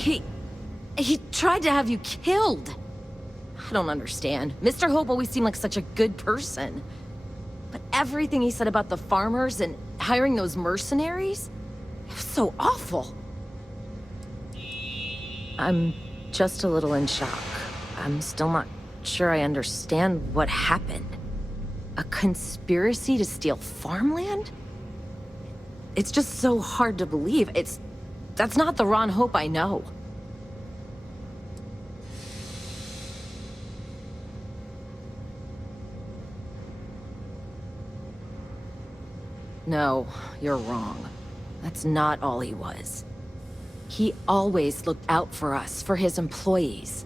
He tried to have you killed. I don't understand. Mr. Hope always seemed like such a good person. But everything he said about the farmers and hiring those mercenaries, it was so awful. I'm just a little in shock. I'm still not sure I understand what happened. A conspiracy to steal farmland? It's just so hard to believe. That's not the Ron Hope I know. No, you're wrong. That's not all he was. He always looked out for us, for his employees.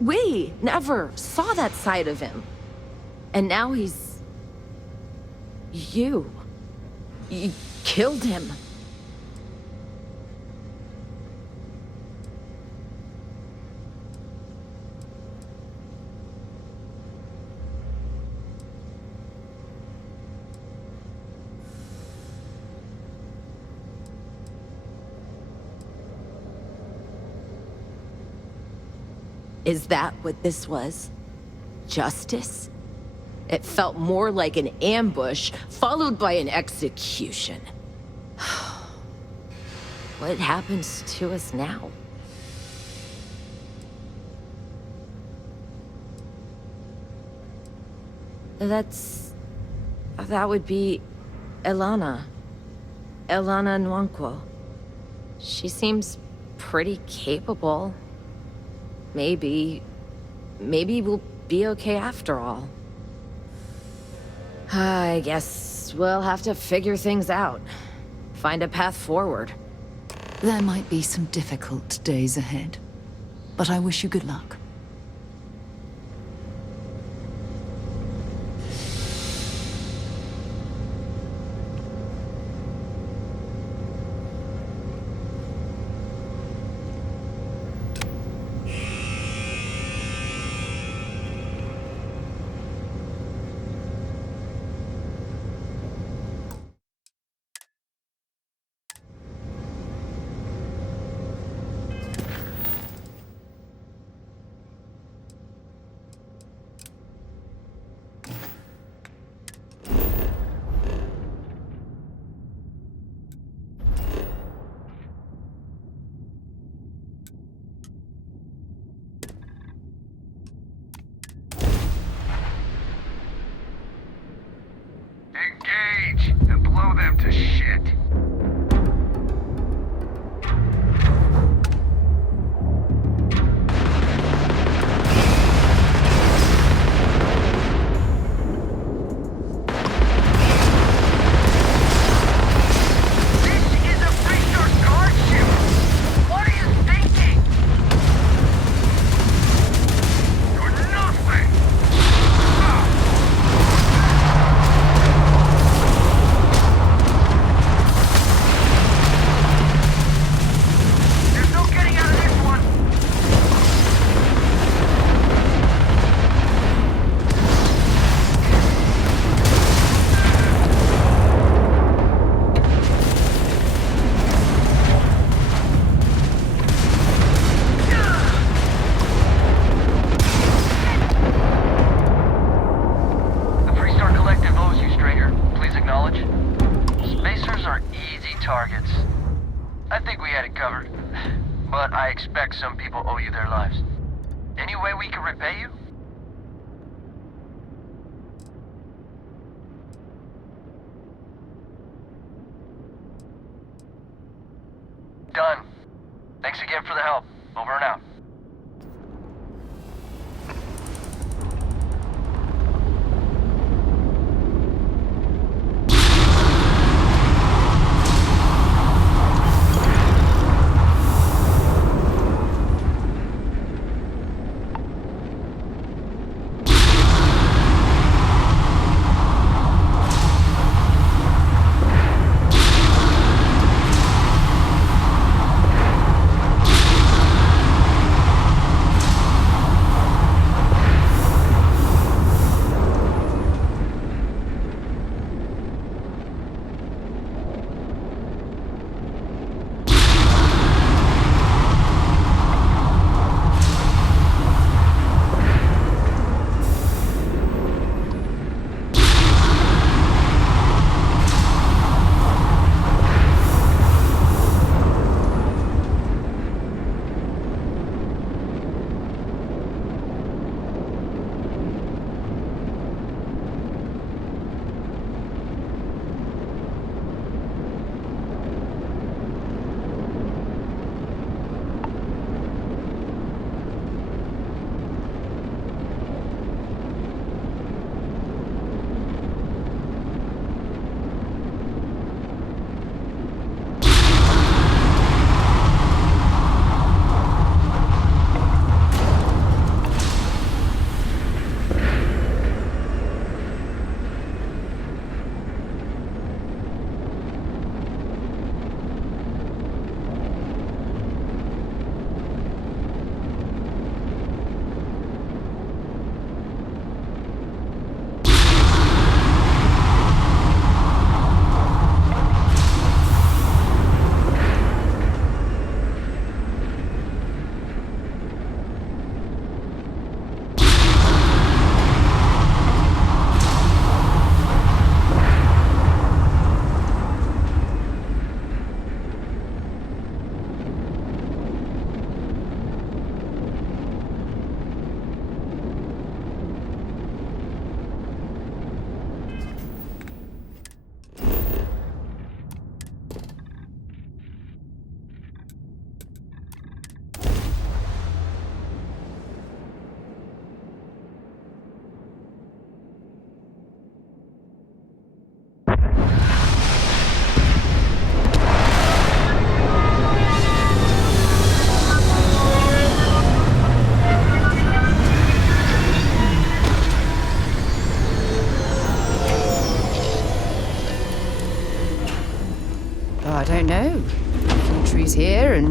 We never saw that side of him. And now he's... You killed him. Is that what this was? Justice? It felt more like an ambush, followed by an execution. What happens to us now? That would be Elana. Elana Nwankwo. She seems pretty capable. Maybe we'll be okay after all. I guess we'll have to figure things out. Find a path forward. There might be some difficult days ahead, but I wish you good luck. Engage and blow them to shit. Targets. I think we had it covered, but I expect some people owe you their lives. Any way we can repay you? Done. Thanks again for the help. Over and out.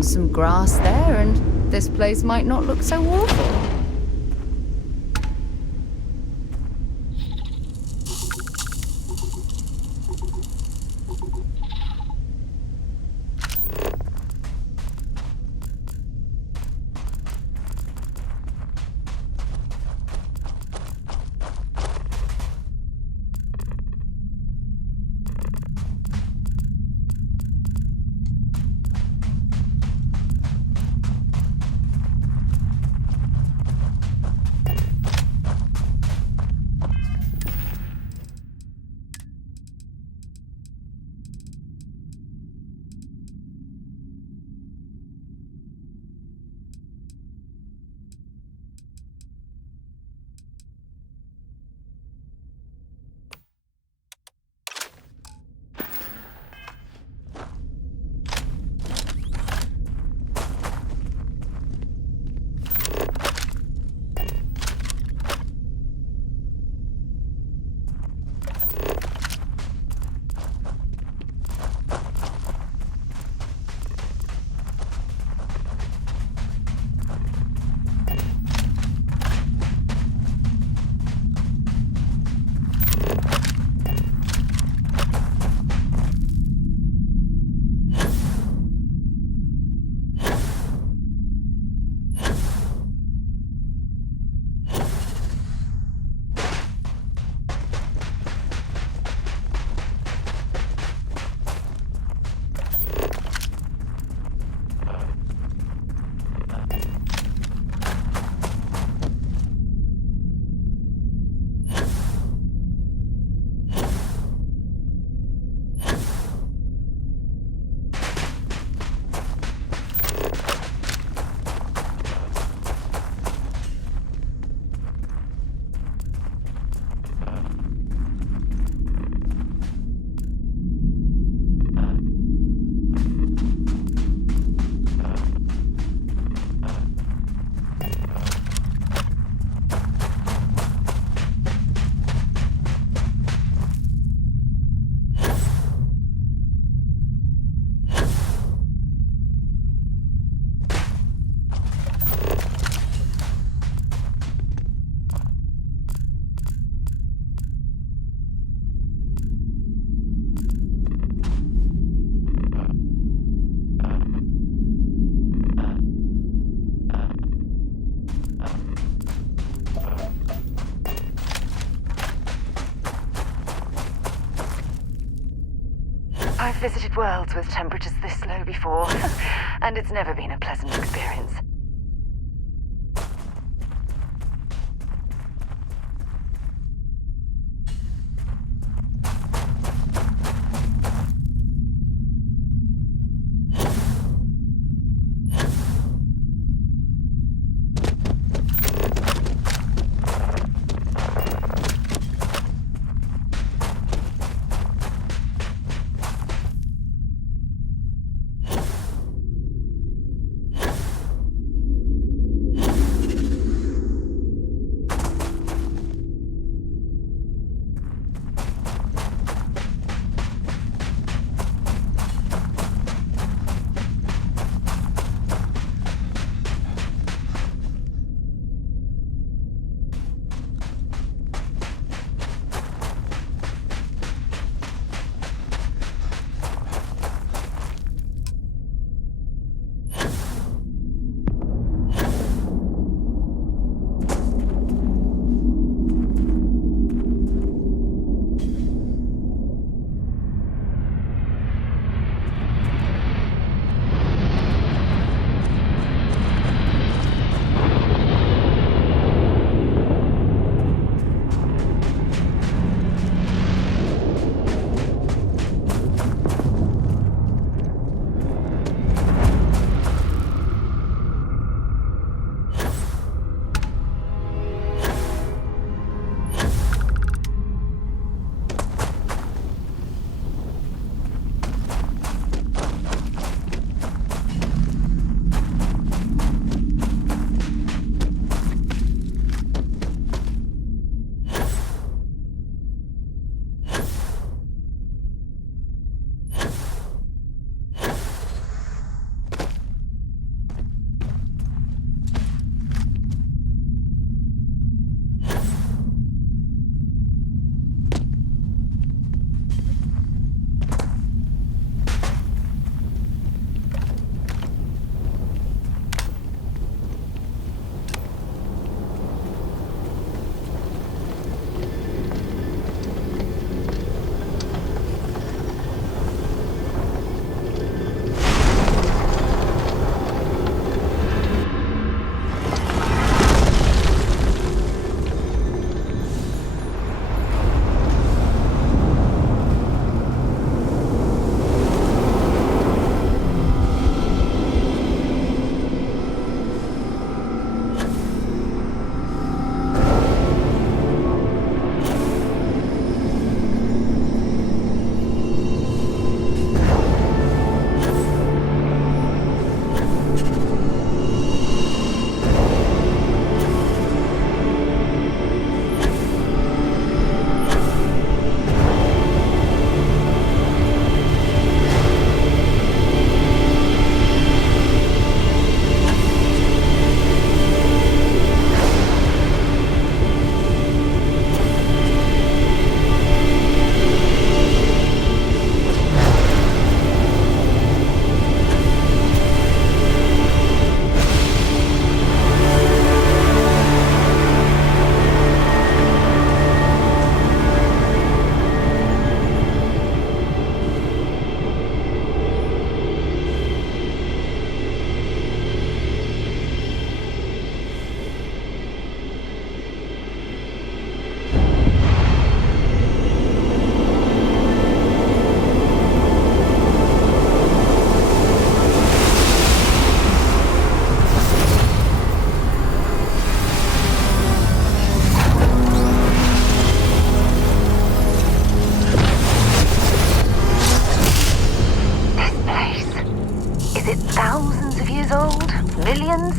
some grass there, and this place might not look so awful. I've visited worlds with temperatures this low before, and it's never been a pleasant experience. Millions?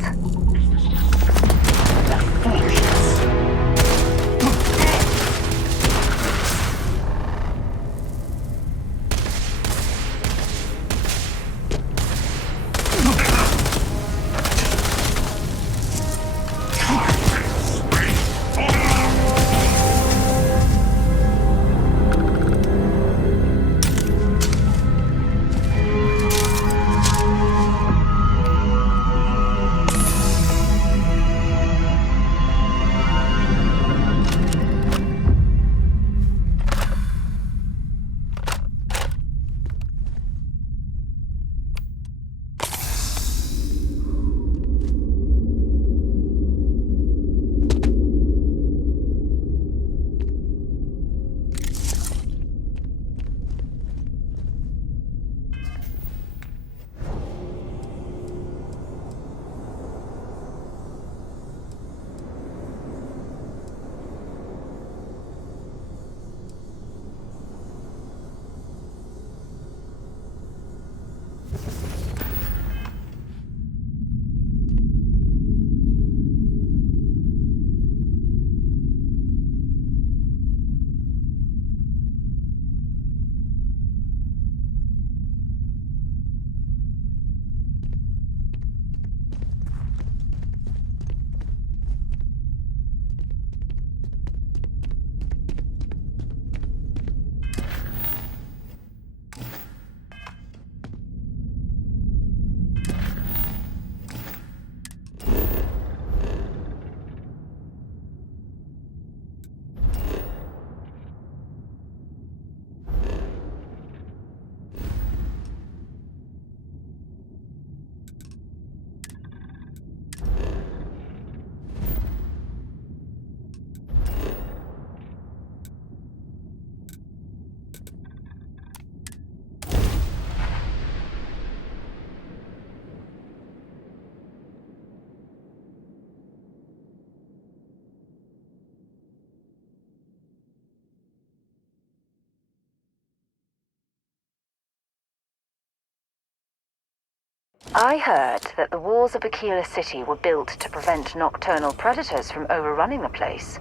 I heard that the walls of Aquila City were built to prevent nocturnal predators from overrunning the place.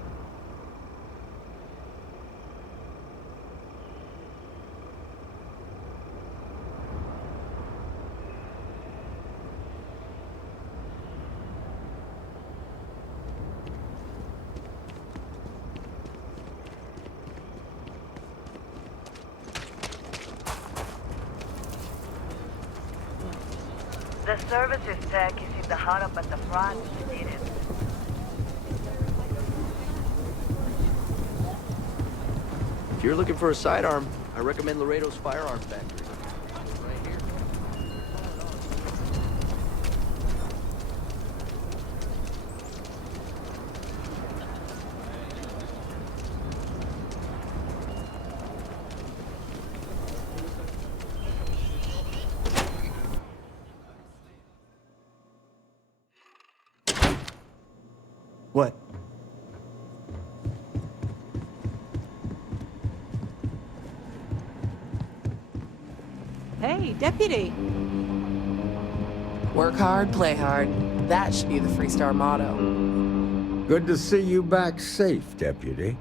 The services tech is in the hut up at the front. You need it. If you're looking for a sidearm, I recommend Laredo's Firearms Factory. Right here. What? Hey, deputy. Work hard, play hard. That should be the Freestar motto. Good to see you back safe, Deputy.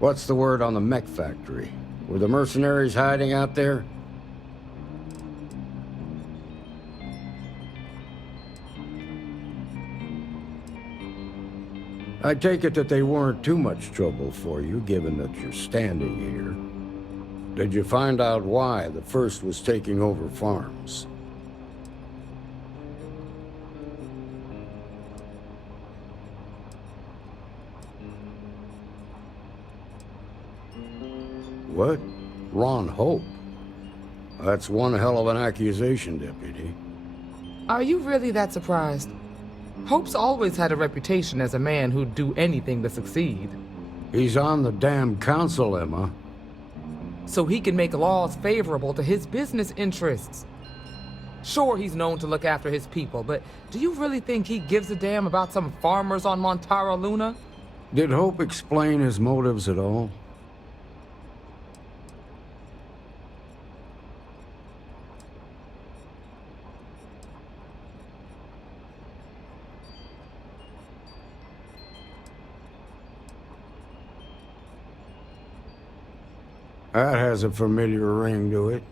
What's the word on the mech factory? Were the mercenaries hiding out there? I take it that they weren't too much trouble for you, given that you're standing here. Did you find out why the first was taking over farms? What? Ron Hope? That's one hell of an accusation, Deputy. Are you really that surprised? Hope's always had a reputation as a man who'd do anything to succeed. He's on the damn council, Emma. So he can make laws favorable to his business interests. Sure, he's known to look after his people, but do you really think he gives a damn about some farmers on Montara Luna? Did Hope explain his motives at all? That has a familiar ring to it.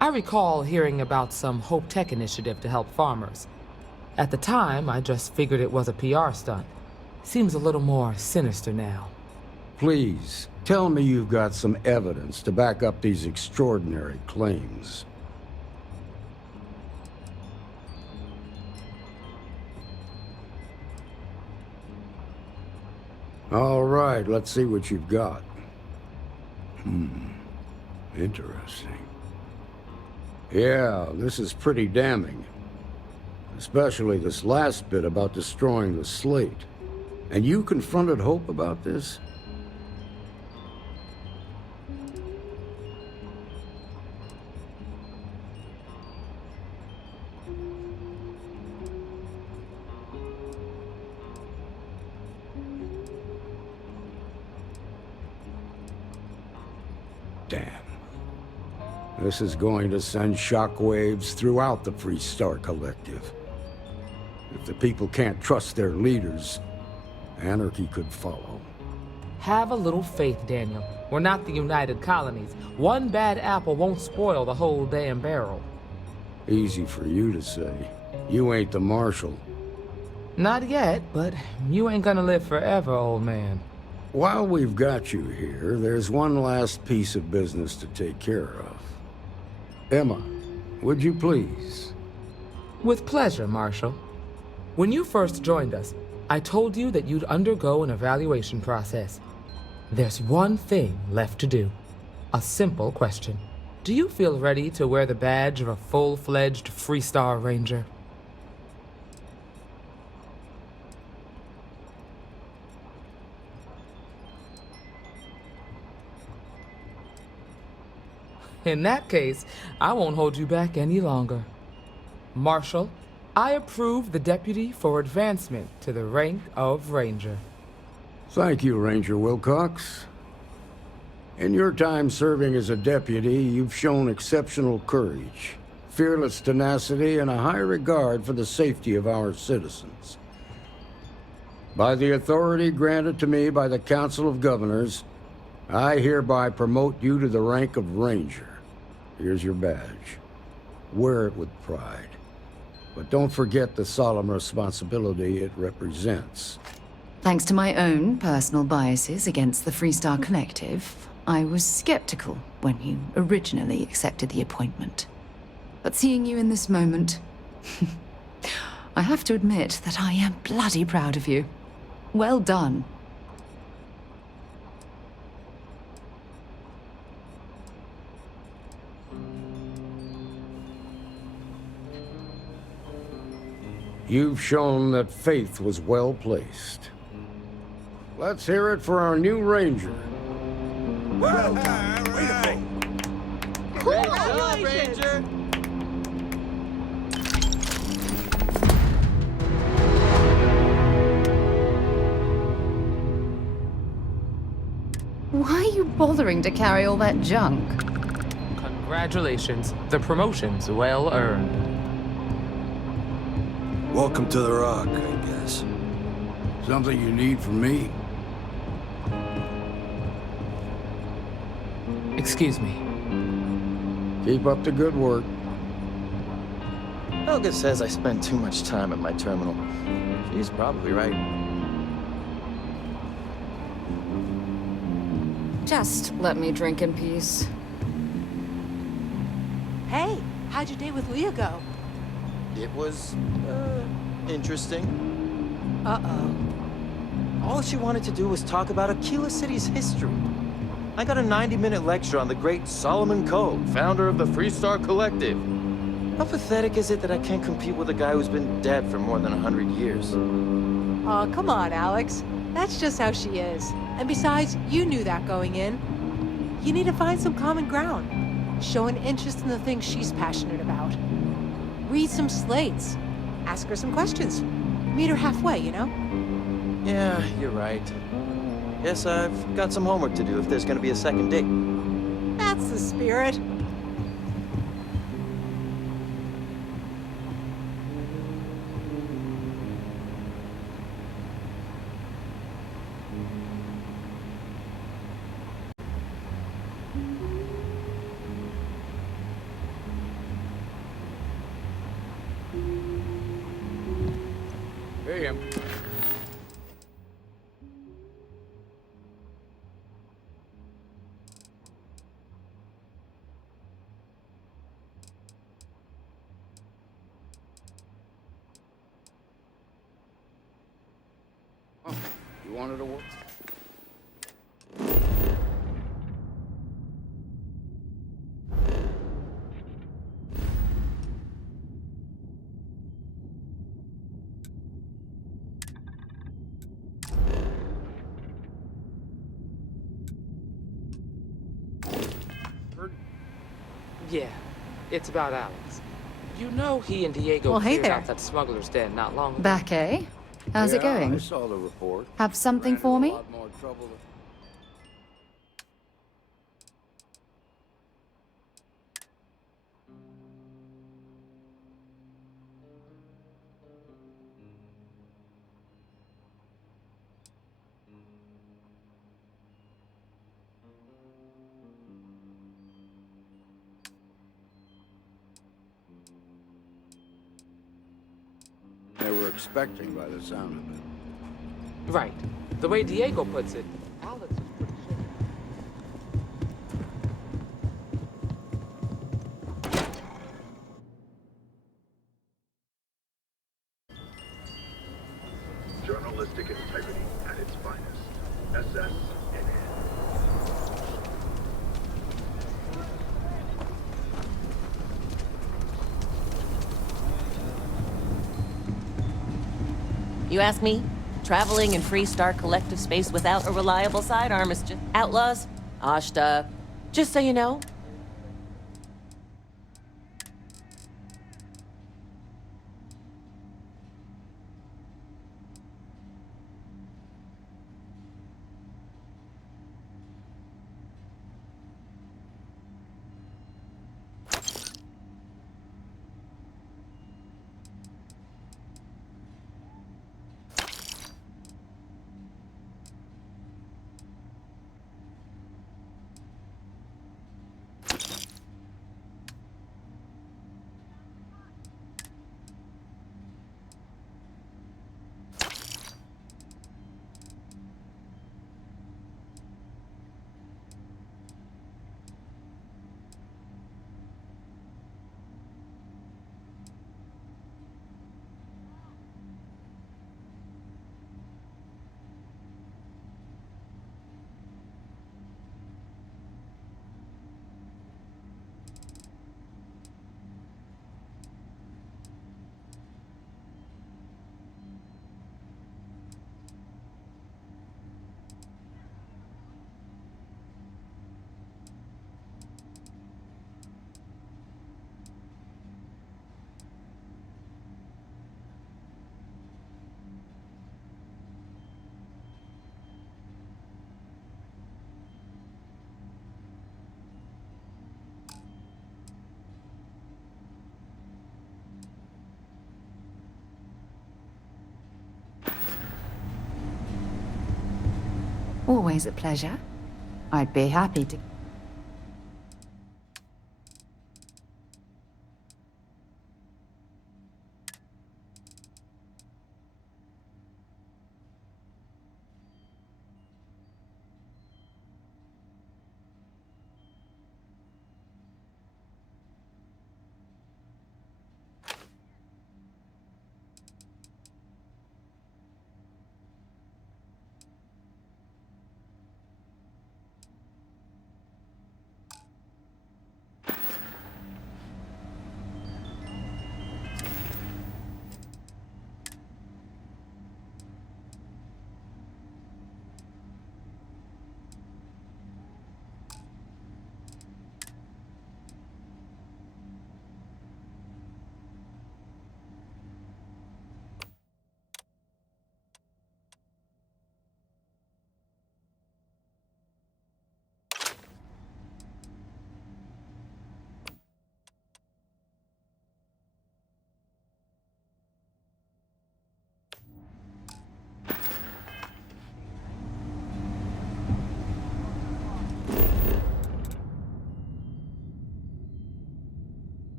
I recall hearing about some Hope Tech initiative to help farmers. At the time, I just figured it was a PR stunt. Seems a little more sinister now. Please, tell me you've got some evidence to back up these extraordinary claims. All right, let's see what you've got. Interesting. Yeah, this is pretty damning. Especially this last bit about destroying the slate. And you confronted Hope about this? Damn. This is going to send shockwaves throughout the Freestar Collective. If the people can't trust their leaders, anarchy could follow. Have a little faith, Daniel. We're not the United Colonies. One bad apple won't spoil the whole damn barrel. Easy for you to say. You ain't the marshal. Not yet, but you ain't gonna live forever, old man. While we've got you here, there's one last piece of business to take care of. Emma, would you please? With pleasure, Marshal. When you first joined us, I told you that you'd undergo an evaluation process. There's one thing left to do. A simple question. Do you feel ready to wear the badge of a full-fledged Freestar Ranger? In that case, I won't hold you back any longer. Marshal, I approve the deputy for advancement to the rank of Ranger. Thank you, Ranger Wilcox. In your time serving as a deputy, you've shown exceptional courage, fearless tenacity, and a high regard for the safety of our citizens. By the authority granted to me by the Council of Governors, I hereby promote you to the rank of Ranger. Here's your badge. Wear it with pride. But don't forget the solemn responsibility it represents. Thanks to my own personal biases against the Freestar Collective, I was skeptical when you originally accepted the appointment. But seeing you in this moment, I have to admit that I am bloody proud of you. Well done. You've shown that faith was well placed. Let's hear it for our new Ranger. Well done. Way to go. Great job, Ranger! Why are you bothering to carry all that junk? Congratulations. The promotion's well earned. Welcome to the Rock, I guess. Something you need from me? Excuse me. Keep up the good work. Helga says I spend too much time at my terminal. She's probably right. Just let me drink in peace. Hey, how'd your day with Leah go? It was, interesting. Uh-oh. All she wanted to do was talk about Aquila City's history. I got a 90-minute lecture on the great Solomon Coe, founder of the Freestar Collective. How pathetic is it that I can't compete with a guy who's been dead for more than 100 years? Oh, come on, Alex. That's just how she is. And besides, you knew that going in. You need to find some common ground. Show an interest in the things she's passionate about. Read some slates. Ask her some questions. Meet her halfway, you know? Yeah, you're right. Guess I've got some homework to do if there's gonna be a second date. That's the spirit. See him. Oh, you wanted to work? Yeah, it's about Alex. You know he and Diego Well, hey cleared there. out that smuggler's den not long ago. Back, eh? How's it Yeah, I going? saw the report. Have something Ran into for a me? lot more trouble than- they were expecting by the sound of it. Right. The way Diego puts it, Alex was pretty sure. Journalistic integrity at its finest. SS in hand. You ask me? Traveling in Freestar Collective space without a reliable sidearm is just outlaws? Ashta. Just so you know. Always a pleasure. I'd be happy to.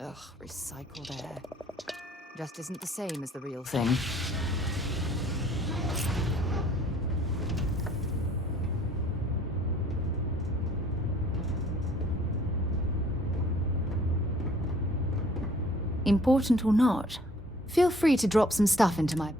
Ugh, recycled air. Just isn't the same as the real thing. Important or not, feel free to drop some stuff into my...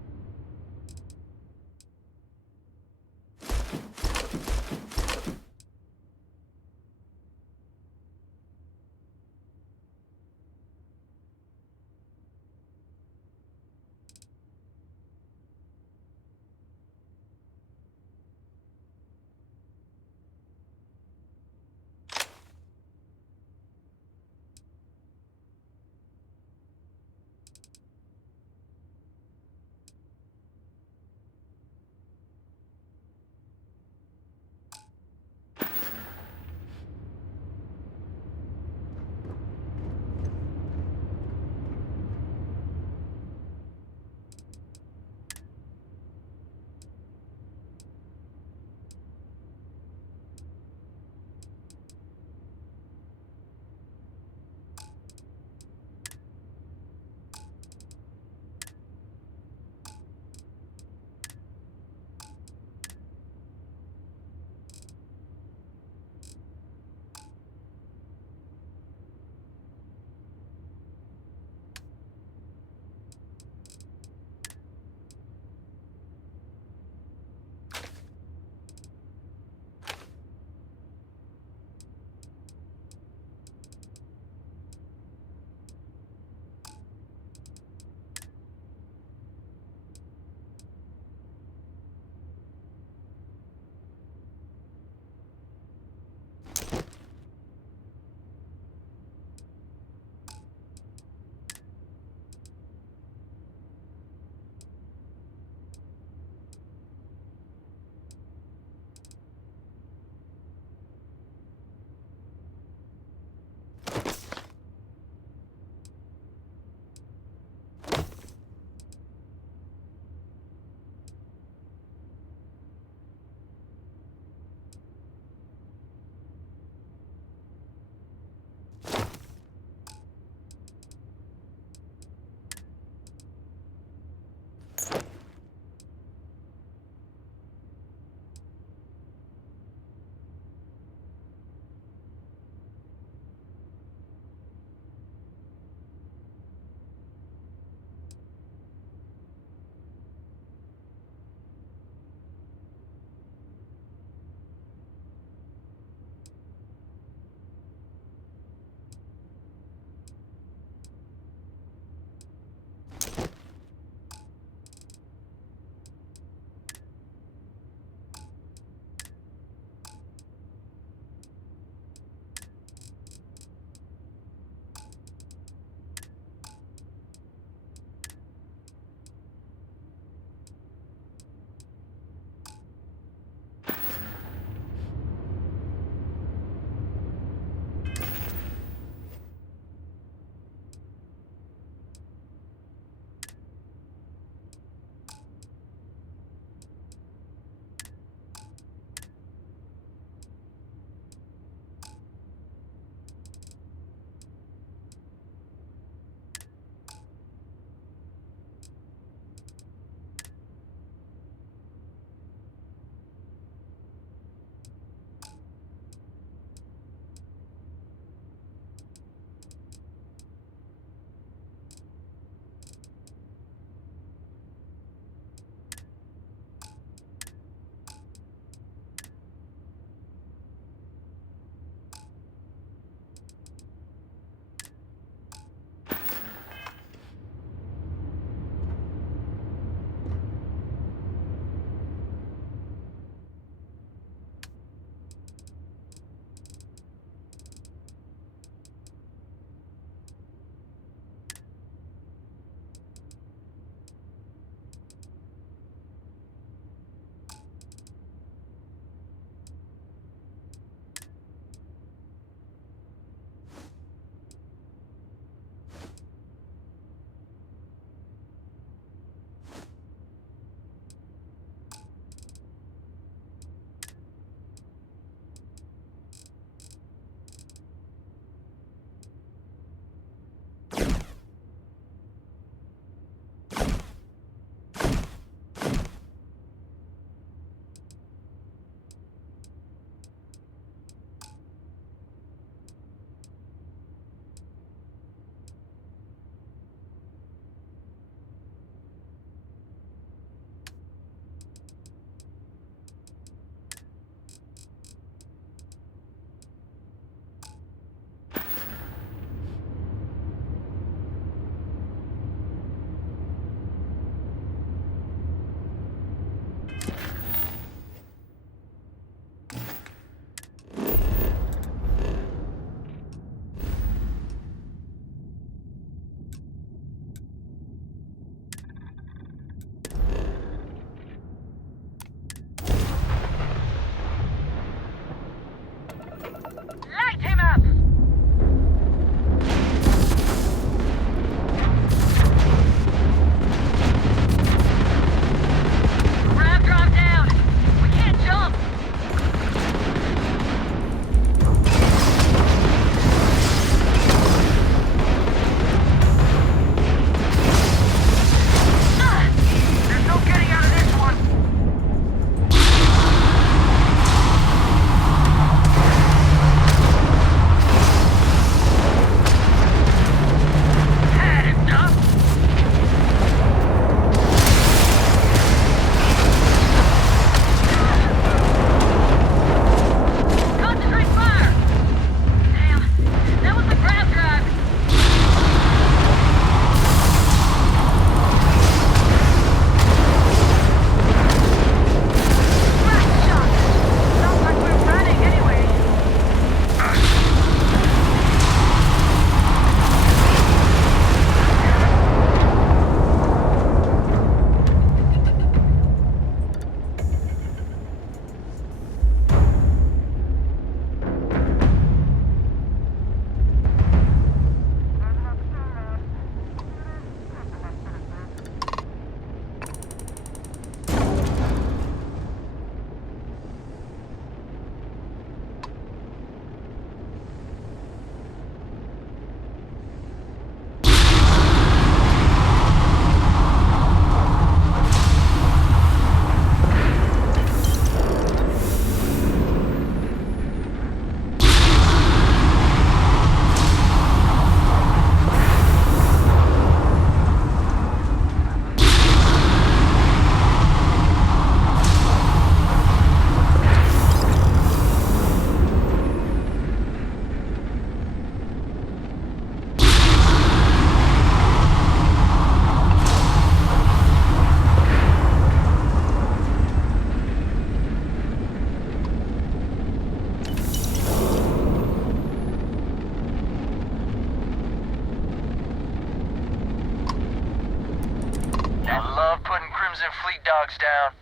customs and fleet dogs down.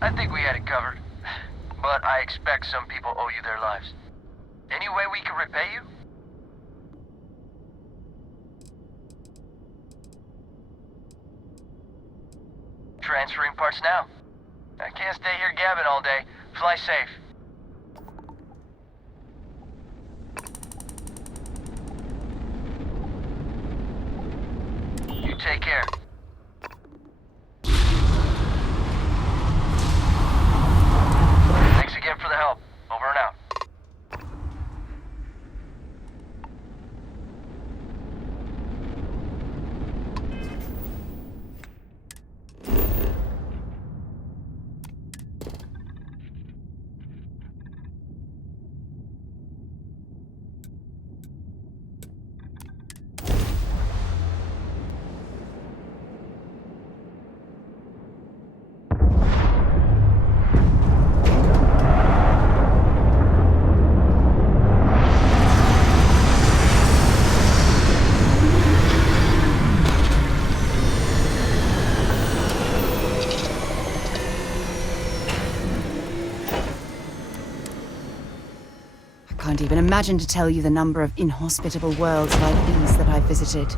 I think we had it covered. But I expect some people owe you their lives. Any way we can repay you? Transferring parts now. I can't stay here gabbing all day. Fly safe. You take care. Thanks again for the help. Over and out. I can't even imagine to tell you the number of inhospitable worlds like these that I've visited.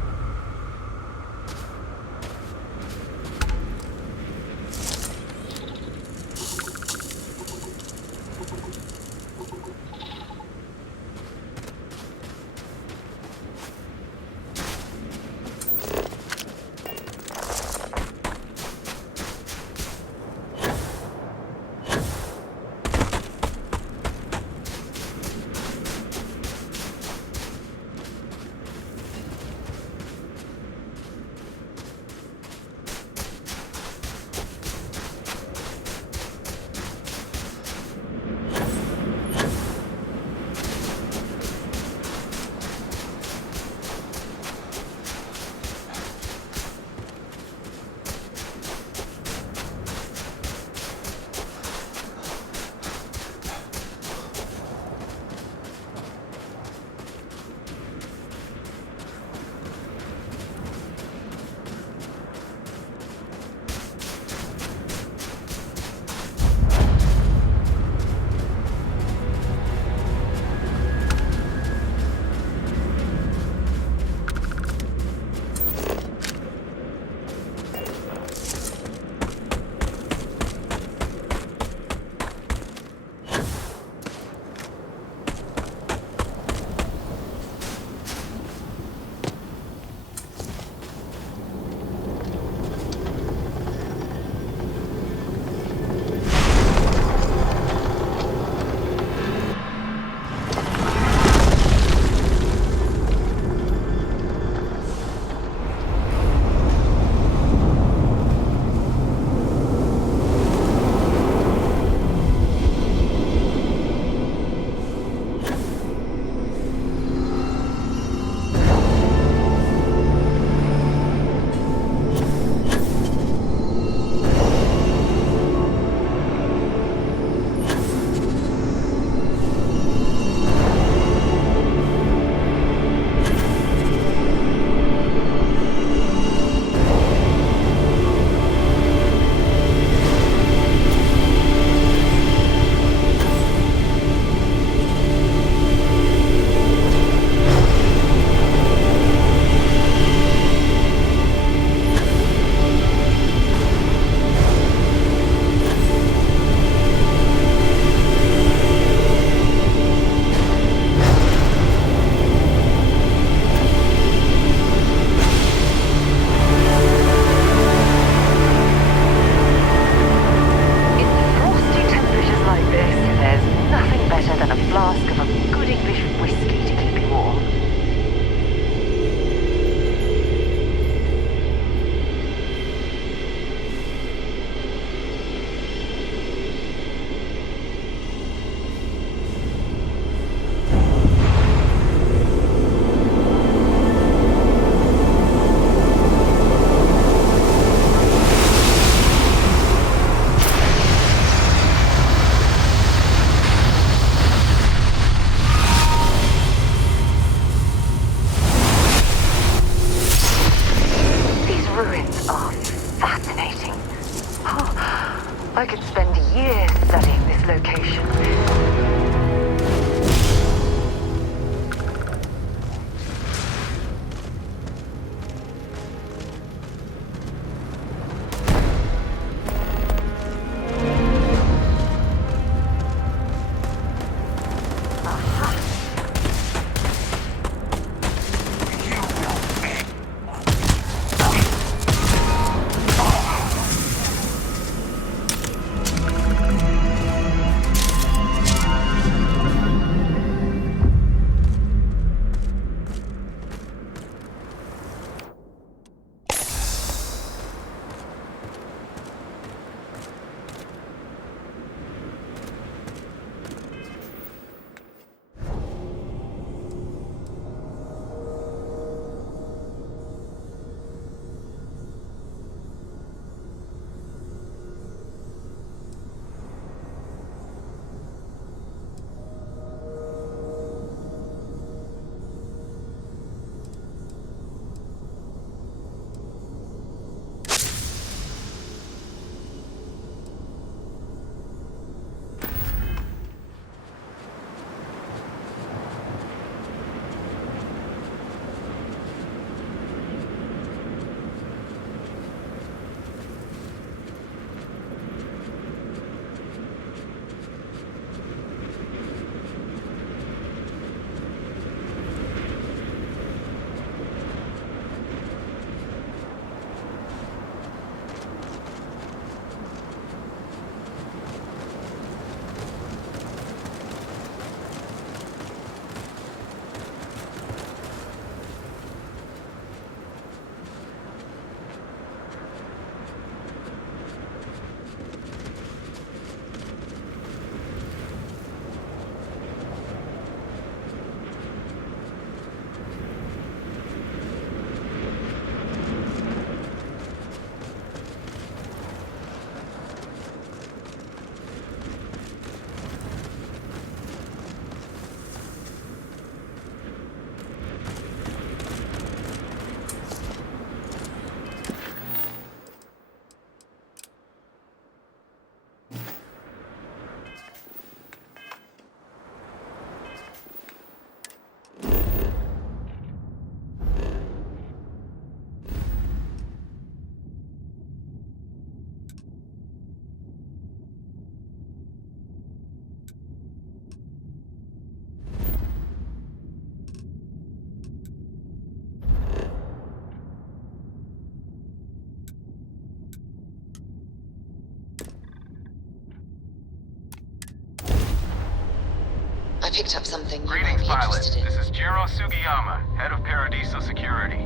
I picked up something you might Greetings, be pilot. interested in. This is Jiro Sugiyama, head of Paradiso Security.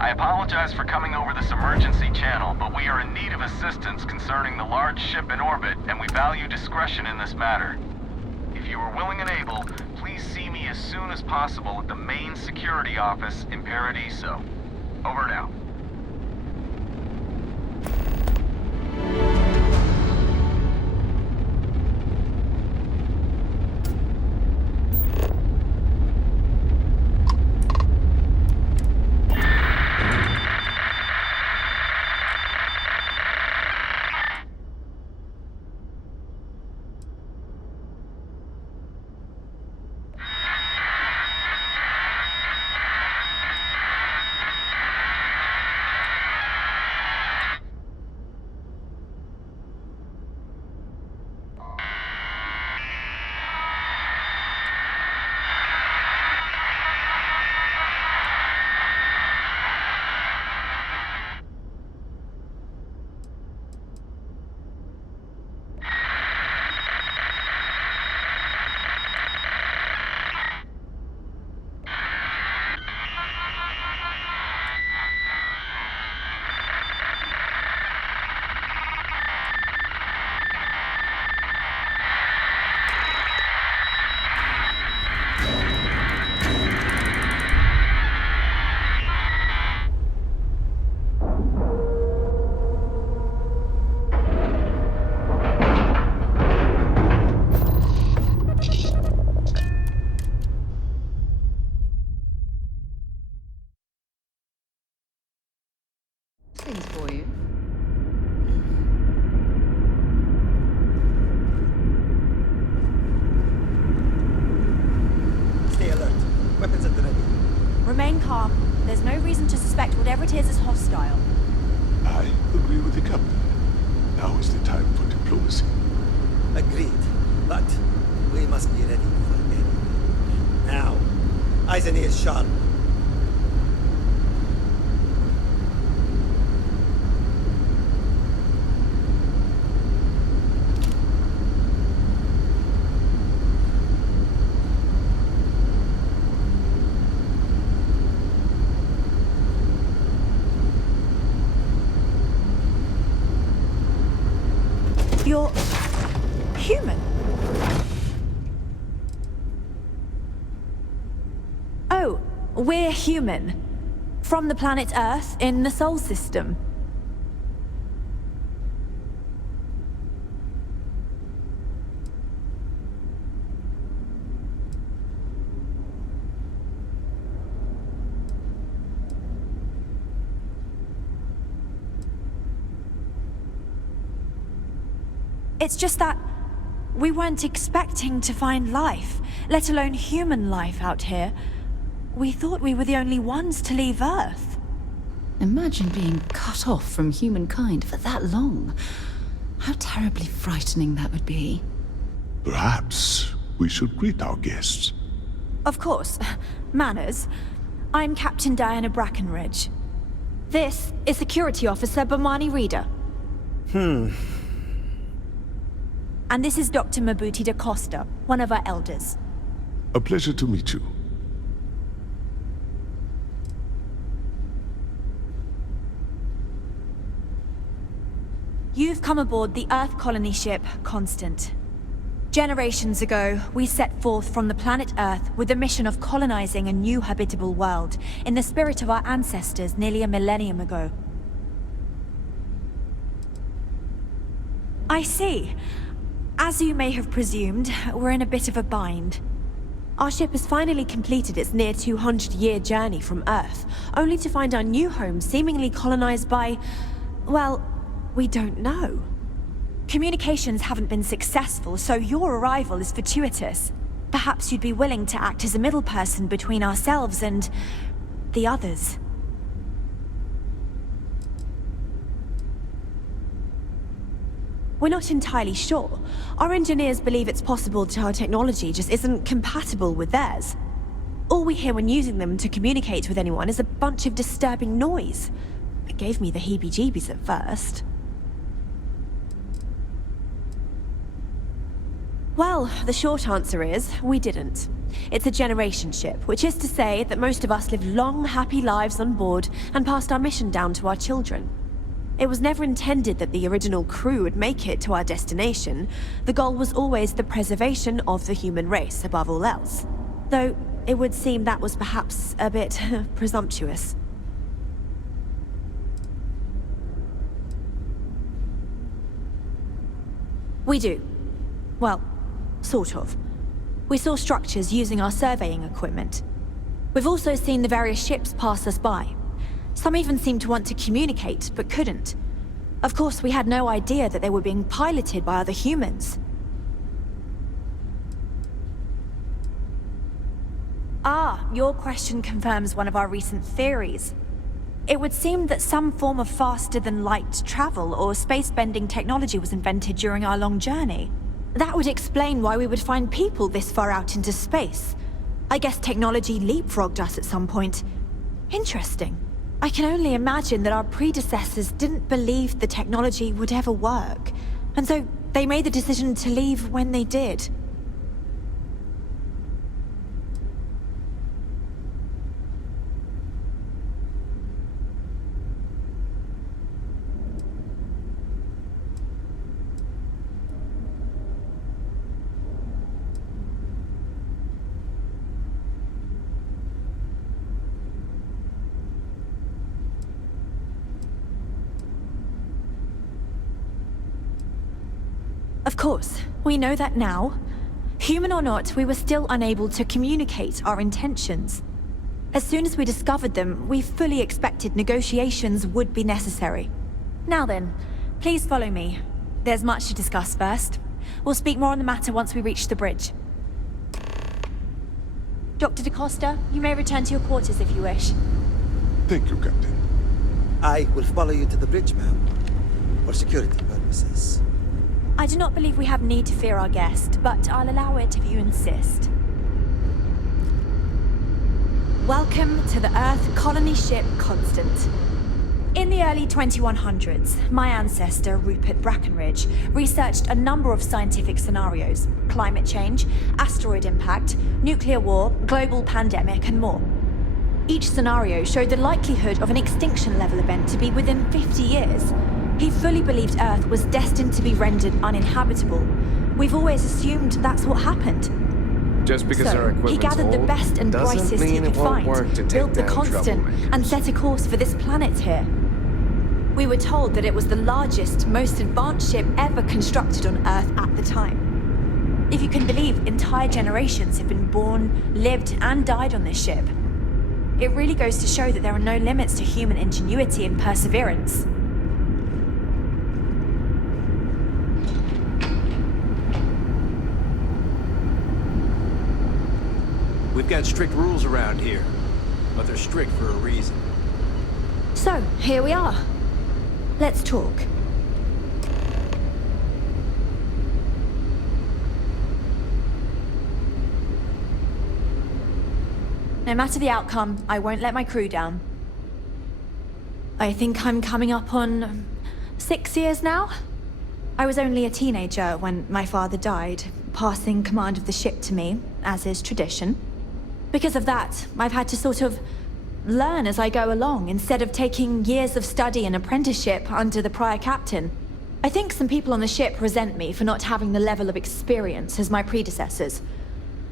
I apologize for coming over this emergency channel, but we are in need of assistance concerning the large ship in orbit, and we value discretion in this matter. If you are willing and able, please see me as soon as possible at the main security office in Paradiso. Over and out. Things for you. Stay alert. Weapons at the ready. Remain calm. There's no reason to suspect whatever it is hostile. I agree with the captain. Now is the time for diplomacy. Agreed. But we must be ready for anything. Now. Eyes and ears sharp. You're human. Oh, we're human. From the planet Earth in the Sol system. It's just that we weren't expecting to find life, let alone human life out here. We thought we were the only ones to leave Earth. Imagine being cut off from humankind for that long. How terribly frightening that would be. Perhaps we should greet our guests. Of course. Manners. I'm Captain Diana Brackenridge. This is Security Officer Bomani Reader. And this is Dr. Mabuti da Costa, one of our elders. A pleasure to meet you. You've come aboard the Earth colony ship, Constant. Generations ago, we set forth from the planet Earth with the mission of colonizing a new habitable world, in the spirit of our ancestors nearly a millennium ago. I see. As you may have presumed, we're in a bit of a bind. Our ship has finally completed its near 200-year journey from Earth, only to find our new home seemingly colonized by, well, we don't know. Communications haven't been successful, so your arrival is fortuitous. Perhaps you'd be willing to act as a middle person between ourselves and the others. We're not entirely sure. Our engineers believe it's possible that our technology just isn't compatible with theirs. All we hear when using them to communicate with anyone is a bunch of disturbing noise. It gave me the heebie-jeebies at first. Well, the short answer is, we didn't. It's a generation ship, which is to say that most of us lived long, happy lives on board and passed our mission down to our children. It was never intended that the original crew would make it to our destination. The goal was always the preservation of the human race above all else. Though, it would seem that was perhaps a bit presumptuous. We do. Well, sort of. We saw structures using our surveying equipment. We've also seen the various ships pass us by. Some even seemed to want to communicate, but couldn't. Of course, we had no idea that they were being piloted by other humans. Ah, your question confirms one of our recent theories. It would seem that some form of faster-than-light travel or space-bending technology was invented during our long journey. That would explain why we would find people this far out into space. I guess technology leapfrogged us at some point. Interesting. I can only imagine that our predecessors didn't believe the technology would ever work, and so they made the decision to leave when they did. Of course, we know that now. Human or not, we were still unable to communicate our intentions. As soon as we discovered them, we fully expected negotiations would be necessary. Now then, please follow me. There's much to discuss first. We'll speak more on the matter once we reach the bridge. Dr. DaCosta, you may return to your quarters if you wish. Thank you, Captain. I will follow you to the bridge, ma'am. For security purposes. I do not believe we have need to fear our guest, but I'll allow it if you insist. Welcome to the Earth colony ship Constant. In the early 2100s, my ancestor, Rupert Brackenridge, researched a number of scientific scenarios: climate change, asteroid impact, nuclear war, global pandemic, and more. Each scenario showed the likelihood of an extinction-level event to be within 50 years. He fully believed Earth was destined to be rendered uninhabitable. We've always assumed that's what happened. Just because So, our equipment's he gathered the old best and doesn't brightest he mean could it won't find, work to take built the down Constant, troublemakers. and set a course for this planet here. We were told that it was the largest, most advanced ship ever constructed on Earth at the time. If you can believe, entire generations have been born, lived, and died on this ship. It really goes to show that there are no limits to human ingenuity and perseverance. We've got strict rules around here, but they're strict for a reason. So, here we are. Let's talk. No matter the outcome, I won't let my crew down. I think I'm coming up on 6 years now. I was only a teenager when my father died, passing command of the ship to me, as is tradition. Because of that, I've had to sort of learn as I go along, instead of taking years of study and apprenticeship under the prior captain. I think some people on the ship resent me for not having the level of experience as my predecessors.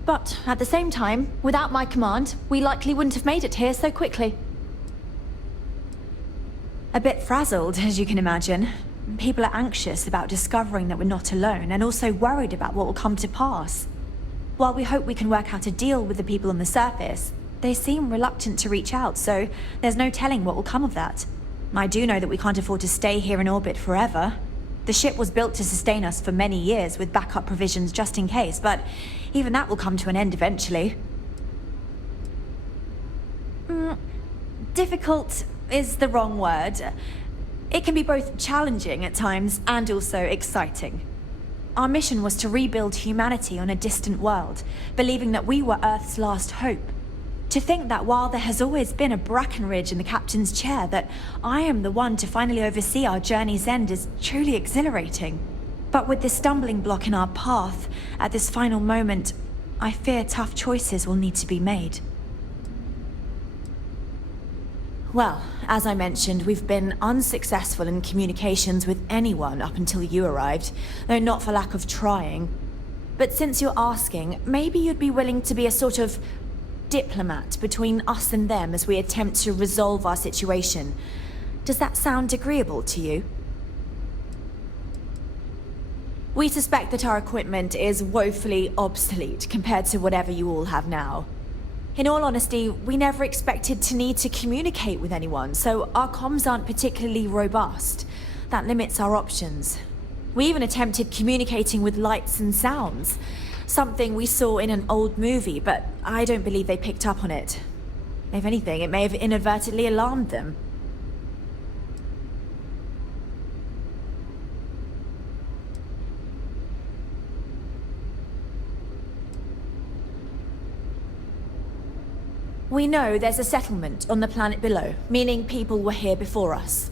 But at the same time, without my command, we likely wouldn't have made it here so quickly. A bit frazzled, as you can imagine. People are anxious about discovering that we're not alone, and also worried about what will come to pass. While we hope we can work out a deal with the people on the surface, they seem reluctant to reach out, so there's no telling what will come of that. I do know that we can't afford to stay here in orbit forever. The ship was built to sustain us for many years with backup provisions just in case, but even that will come to an end eventually. Difficult is the wrong word. It can be both challenging at times and also exciting. Our mission was to rebuild humanity on a distant world, believing that we were Earth's last hope. To think that while there has always been a Brackenridge in the captain's chair, that I am the one to finally oversee our journey's end is truly exhilarating. But with this stumbling block in our path, at this final moment, I fear tough choices will need to be made. Well, as I mentioned, we've been unsuccessful in communications with anyone up until you arrived, though not for lack of trying. But since you're asking, maybe you'd be willing to be a sort of diplomat between us and them as we attempt to resolve our situation. Does that sound agreeable to you? We suspect that our equipment is woefully obsolete compared to whatever you all have now. In all honesty, we never expected to need to communicate with anyone, so our comms aren't particularly robust. That limits our options. We even attempted communicating with lights and sounds, something we saw in an old movie, but I don't believe they picked up on it. If anything, it may have inadvertently alarmed them. We know there's a settlement on the planet below, meaning people were here before us.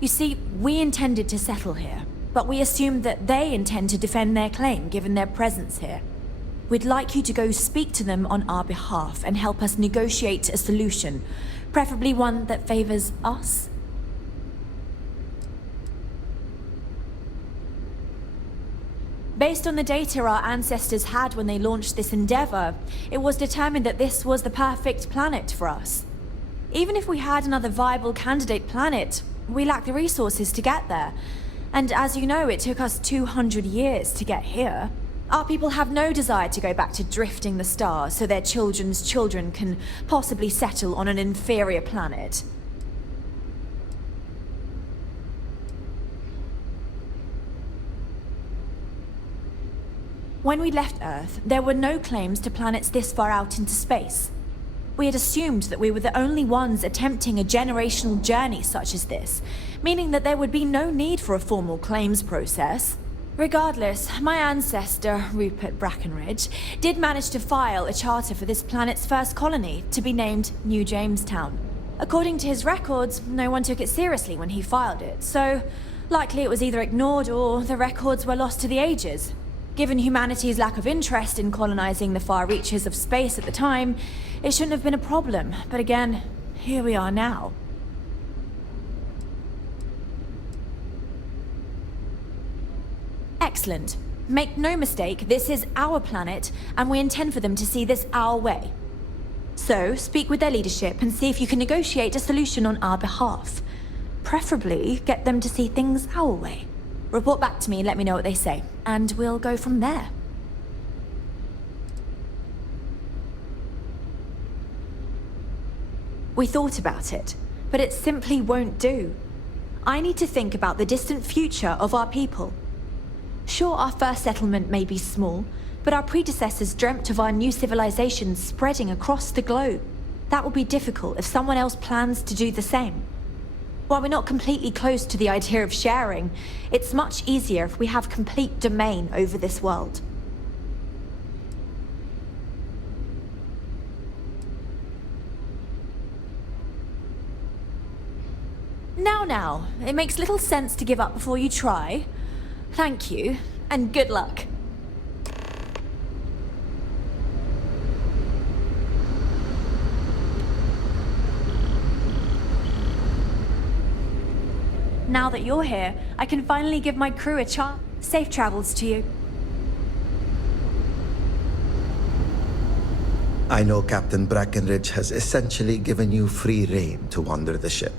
You see, we intended to settle here, but we assumed that they intend to defend their claim given their presence here. We'd like you to go speak to them on our behalf and help us negotiate a solution, preferably one that favors us. Based on the data our ancestors had when they launched this endeavor, it was determined that this was the perfect planet for us. Even if we had another viable candidate planet, we lack the resources to get there. And as you know, it took us 200 years to get here. Our people have no desire to go back to drifting the stars so their children's children can possibly settle on an inferior planet. When we left Earth, there were no claims to planets this far out into space. We had assumed that we were the only ones attempting a generational journey such as this, meaning that there would be no need for a formal claims process. Regardless, my ancestor, Rupert Brackenridge, did manage to file a charter for this planet's first colony, to be named New Jamestown. According to his records, no one took it seriously when he filed it, so likely it was either ignored or the records were lost to the ages. Given humanity's lack of interest in colonizing the far reaches of space at the time, it shouldn't have been a problem, but again, here we are now. Excellent. Make no mistake, this is our planet, and we intend for them to see this our way. So, speak with their leadership and see if you can negotiate a solution on our behalf. Preferably, get them to see things our way. Report back to me and let me know what they say, and we'll go from there. We thought about it, but it simply won't do. I need to think about the distant future of our people. Sure, our first settlement may be small, but our predecessors dreamt of our new civilization spreading across the globe. That will be difficult if someone else plans to do the same. While we're not completely close to the idea of sharing, it's much easier if we have complete domain over this world. Now, it makes little sense to give up before you try. Thank you, and good luck. Now that you're here, I can finally give my crew a chance. Safe travels to you. I know Captain Brackenridge has essentially given you free rein to wander the ship,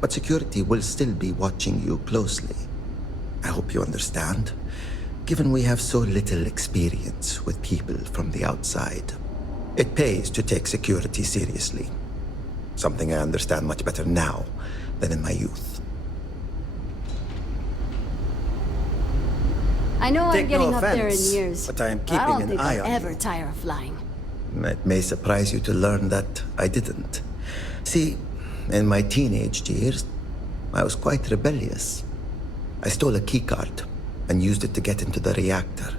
but security will still be watching you closely. I hope you understand, given we have so little experience with people from the outside. It pays to take security seriously, something I understand much better now than in my youth. I know I'm Take getting no up there in offense, years, but I am I keeping don't an think eye I'll on ever you. tire of flying. It may surprise you to learn that I didn't. See, in my teenage years, I was quite rebellious. I stole a keycard and used it to get into the reactor.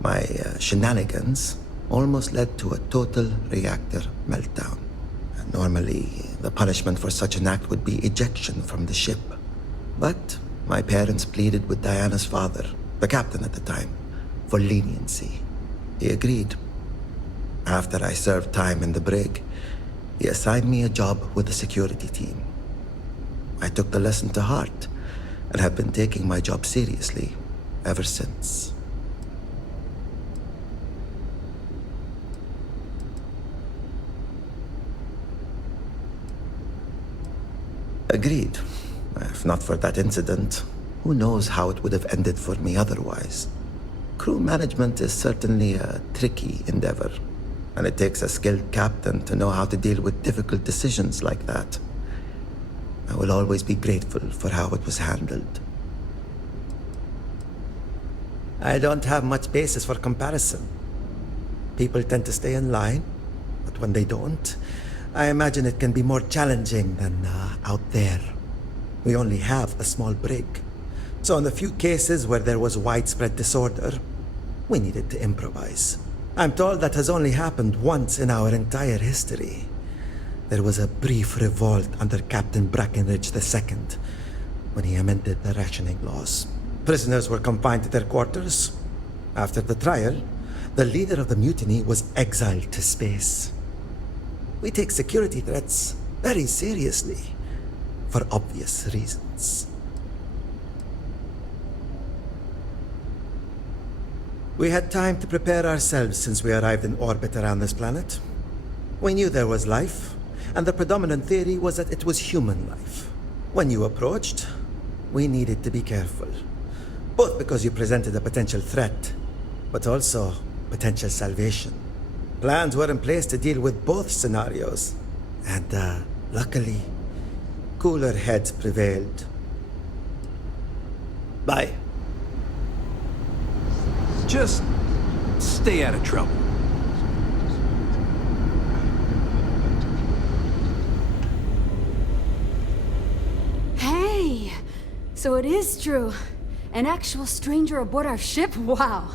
My shenanigans almost led to a total reactor meltdown. Normally, the punishment for such an act would be ejection from the ship. But my parents pleaded with Diana's father, the captain at the time, for leniency. He agreed. After I served time in the brig, he assigned me a job with the security team. I took the lesson to heart and have been taking my job seriously ever since. Agreed. If not for that incident, who knows how it would have ended for me otherwise. Crew management is certainly a tricky endeavor, and it takes a skilled captain to know how to deal with difficult decisions like that. I will always be grateful for how it was handled. I don't have much basis for comparison. People tend to stay in line, but when they don't, I imagine it can be more challenging than out there. We only have a small brig, so in the few cases where there was widespread disorder, we needed to improvise. I'm told that has only happened once in our entire history. There was a brief revolt under Captain Brackenridge II when he amended the rationing laws. Prisoners were confined to their quarters. After the trial, the leader of the mutiny was exiled to space. We take security threats very seriously, for obvious reasons. We had time to prepare ourselves since we arrived in orbit around this planet. We knew there was life, and the predominant theory was that it was human life. When you approached, we needed to be careful. Both because you presented a potential threat, but also potential salvation. Plans were in place to deal with both scenarios, and luckily, cooler heads prevailed. Bye. Just stay out of trouble. Hey! So it is true. An actual stranger aboard our ship? Wow.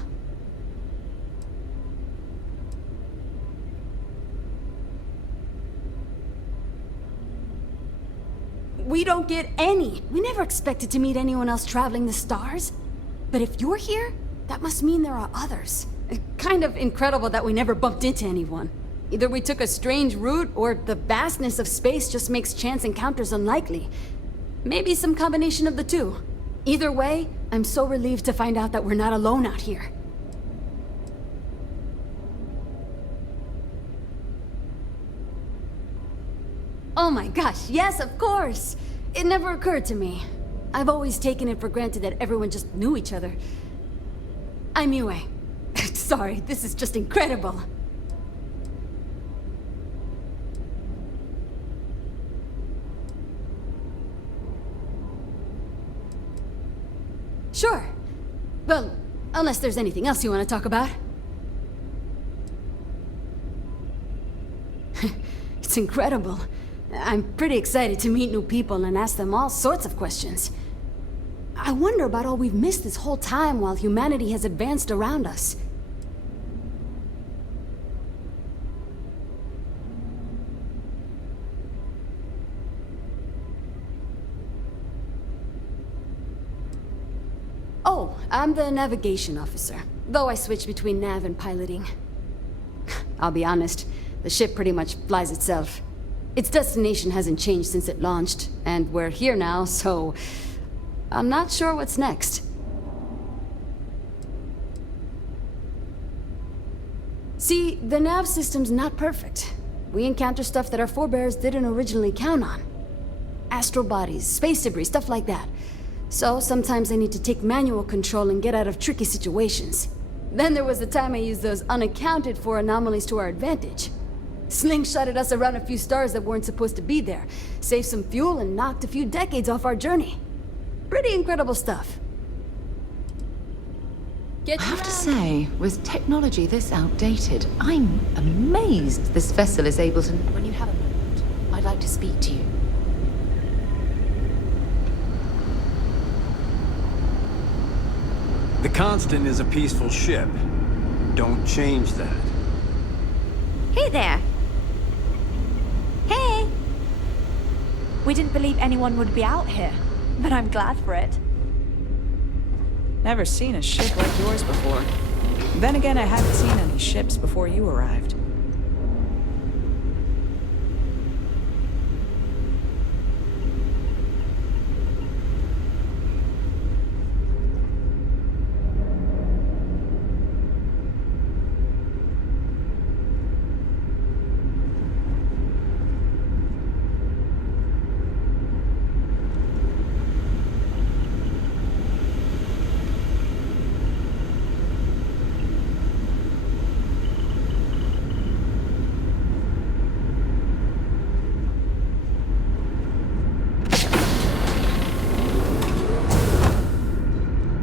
We don't get any. We never expected to meet anyone else traveling the stars. But if you're here, that must mean there are others. Kind of incredible that we never bumped into anyone. Either we took a strange route, or the vastness of space just makes chance encounters unlikely. Maybe some combination of the two. Either way, I'm so relieved to find out that we're not alone out here. Oh my gosh, yes, of course! It never occurred to me. I've always taken it for granted that everyone just knew each other. I'm Yue. Sorry, this is just incredible. Sure. Well, unless there's anything else you want to talk about. It's incredible. I'm pretty excited to meet new people and ask them all sorts of questions. I wonder about all we've missed this whole time while humanity has advanced around us. Oh, I'm the navigation officer, though I switch between nav and piloting. I'll be honest, the ship pretty much flies itself. Its destination hasn't changed since it launched, and we're here now, so I'm not sure what's next. See, the nav system's not perfect. We encounter stuff that our forebears didn't originally count on. Astral bodies, space debris, stuff like that. So sometimes I need to take manual control and get out of tricky situations. Then there was the time I used those unaccounted for anomalies to our advantage. Slingshotted us around a few stars that weren't supposed to be there, saved some fuel and knocked a few decades off our journey. Pretty incredible stuff. I have to say, with technology this outdated, I'm amazed this vessel is able to... When you have a moment, I'd like to speak to you. The Constant is a peaceful ship. Don't change that. Hey there. Hey! We didn't believe anyone would be out here, but I'm glad for it. Never seen a ship like yours before. Then again, I haven't seen any ships before you arrived.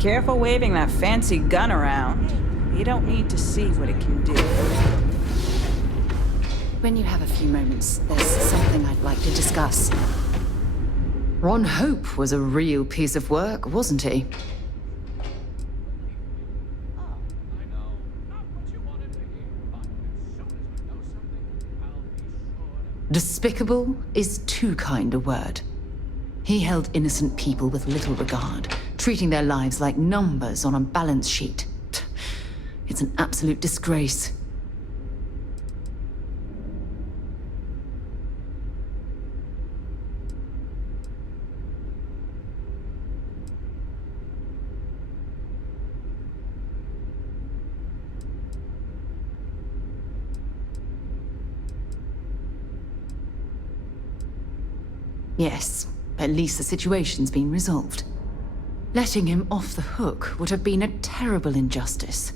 Careful waving that fancy gun around. You don't need to see what it can do. When you have a few moments, there's something I'd like to discuss. Ron Hope was a real piece of work, wasn't he? Despicable is too kind a word. He held innocent people with little regard, treating their lives like numbers on a balance sheet. It's an absolute disgrace. Yes, at least the situation's been resolved. Letting him off the hook would have been a terrible injustice.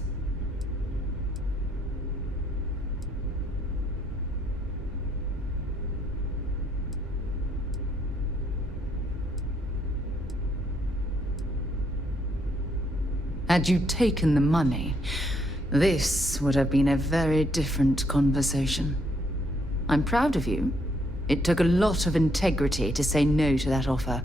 Had you taken the money, this would have been a very different conversation. I'm proud of you. It took a lot of integrity to say no to that offer.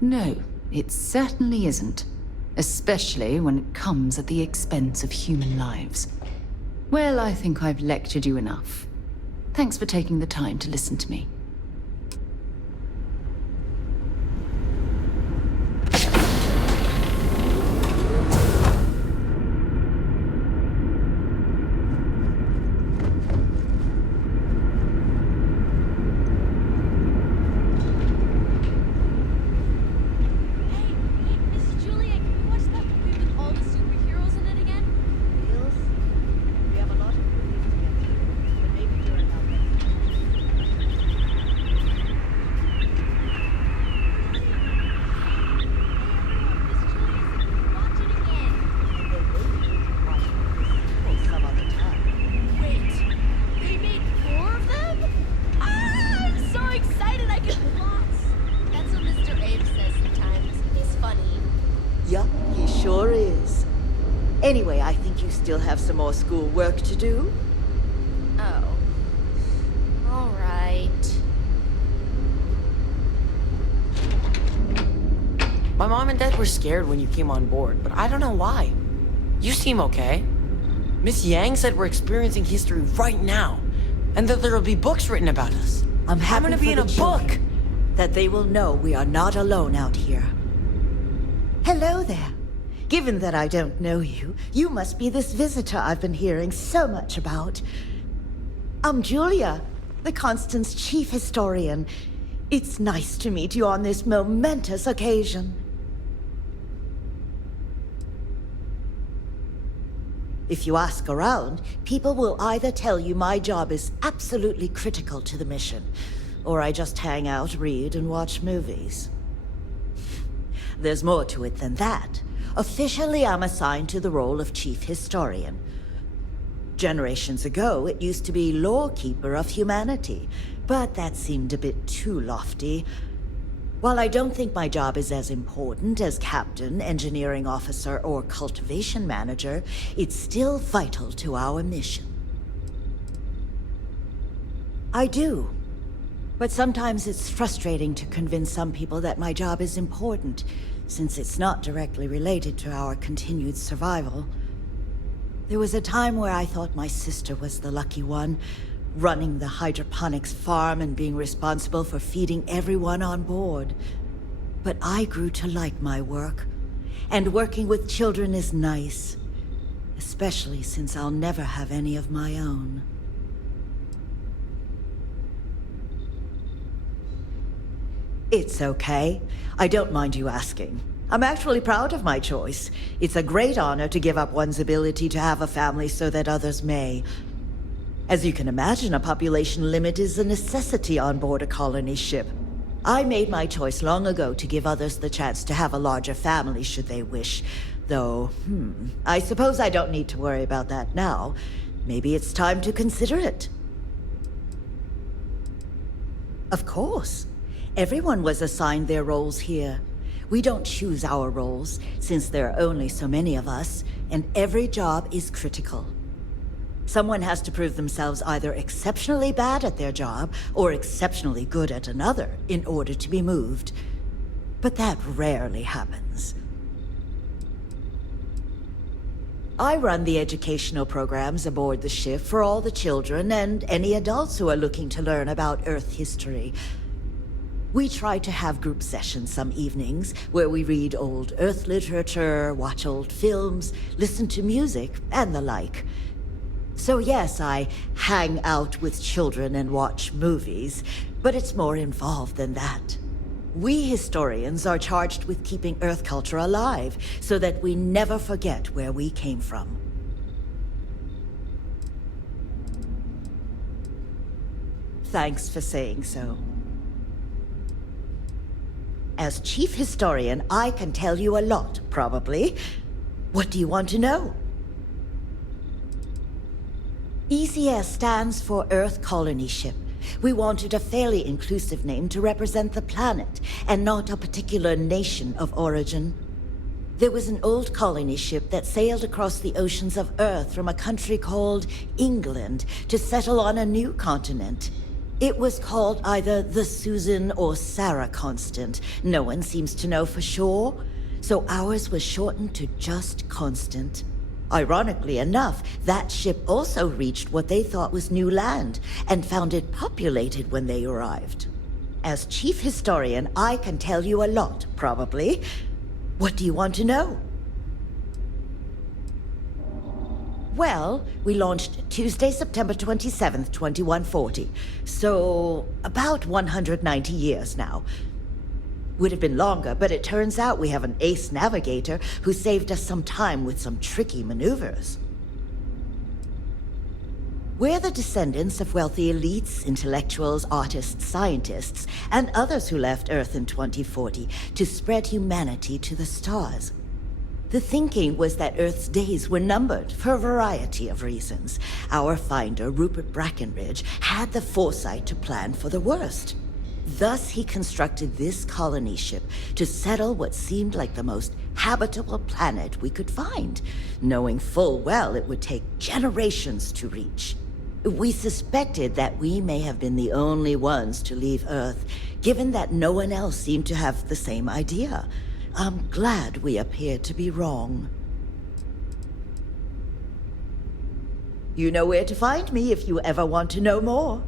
No, it certainly isn't. Especially when it comes at the expense of human lives. Well, I think I've lectured you enough. Thanks for taking the time to listen to me. Anyway, I think you still have some more school work to do. Oh. All right. My mom and dad were scared when you came on board, but I don't know why. You seem okay. Miss Yang said we're experiencing history right now, and that there will be books written about us. I'm happy gonna be in a book. That they will know we are not alone out here. Hello there. Given that I don't know you, you must be this visitor I've been hearing so much about. I'm Julia, the Constant's chief historian. It's nice to meet you on this momentous occasion. If you ask around, people will either tell you my job is absolutely critical to the mission, or I just hang out, read, and watch movies. There's more to it than that. Officially, I'm assigned to the role of chief historian. Generations ago, it used to be lawkeeper of humanity, but that seemed a bit too lofty. While I don't think my job is as important as captain, engineering officer, or cultivation manager, it's still vital to our mission. I do. But sometimes it's frustrating to convince some people that my job is important, since it's not directly related to our continued survival. There was a time where I thought my sister was the lucky one, running the hydroponics farm and being responsible for feeding everyone on board. But I grew to like my work, and working with children is nice, especially since I'll never have any of my own. It's okay. I don't mind you asking. I'm actually proud of my choice. It's a great honor to give up one's ability to have a family so that others may. As you can imagine, a population limit is a necessity on board a colony ship. I made my choice long ago to give others the chance to have a larger family should they wish. Though, I suppose I don't need to worry about that now. Maybe it's time to consider it. Of course. Everyone was assigned their roles here. We don't choose our roles, since there are only so many of us, and every job is critical. Someone has to prove themselves either exceptionally bad at their job or exceptionally good at another in order to be moved. But that rarely happens. I run the educational programs aboard the ship for all the children and any adults who are looking to learn about Earth history. We try to have group sessions some evenings where we read old Earth literature, watch old films, listen to music, and the like. So yes, I hang out with children and watch movies, but it's more involved than that. We historians are charged with keeping Earth culture alive so that we never forget where we came from. Thanks for saying so. As chief historian, I can tell you a lot, probably. What do you want to know? ECS stands for Earth Colony Ship. We wanted a fairly inclusive name to represent the planet, and not a particular nation of origin. There was an old colony ship that sailed across the oceans of Earth from a country called England to settle on a new continent. It was called either the Susan or Sarah Constant. No one seems to know for sure, so ours was shortened to just Constant. Ironically enough, that ship also reached what they thought was new land, and found it populated when they arrived. As chief historian, I can tell you a lot, probably. What do you want to know? Well, we launched Tuesday, September 27th, 2140. So, about 190 years now. Would have been longer, but it turns out we have an ace navigator who saved us some time with some tricky maneuvers. We're the descendants of wealthy elites, intellectuals, artists, scientists, and others who left Earth in 2040 to spread humanity to the stars. The thinking was that Earth's days were numbered for a variety of reasons. Our finder, Rupert Brackenridge, had the foresight to plan for the worst. Thus, he constructed this colony ship to settle what seemed like the most habitable planet we could find, knowing full well it would take generations to reach. We suspected that we may have been the only ones to leave Earth, given that no one else seemed to have the same idea. I'm glad we appeared to be wrong. You know where to find me if you ever want to know more.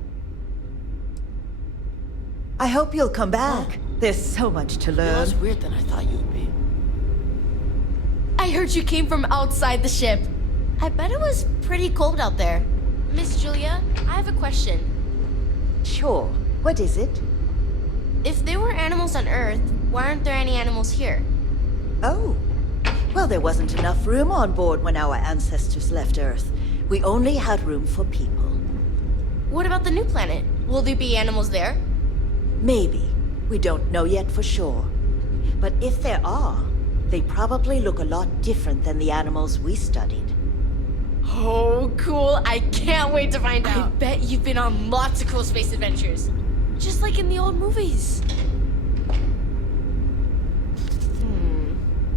I hope you'll come back. There's so much to learn. You're less weird than I thought you would be. I heard you came from outside the ship. I bet it was pretty cold out there. Miss Julia, I have a question. Sure. What is it? If there were animals on Earth, why aren't there any animals here? Oh. Well, there wasn't enough room on board when our ancestors left Earth. We only had room for people. What about the new planet? Will there be animals there? Maybe. We don't know yet for sure. But if there are, they probably look a lot different than the animals we studied. Oh, cool. I can't wait to find out. I bet you've been on lots of cool space adventures. Just like in the old movies.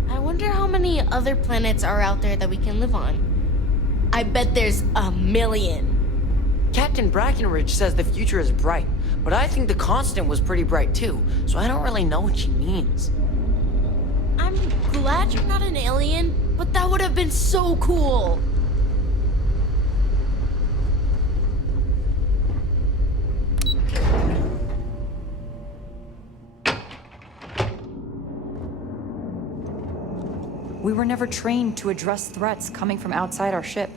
I wonder how many other planets are out there that we can live on. I bet there's a million. Captain Brackenridge says the future is bright, but I think the Constant was pretty bright too, so I don't really know what she means. I'm glad you're not an alien, but that would have been so cool. We were never trained to address threats coming from outside our ship.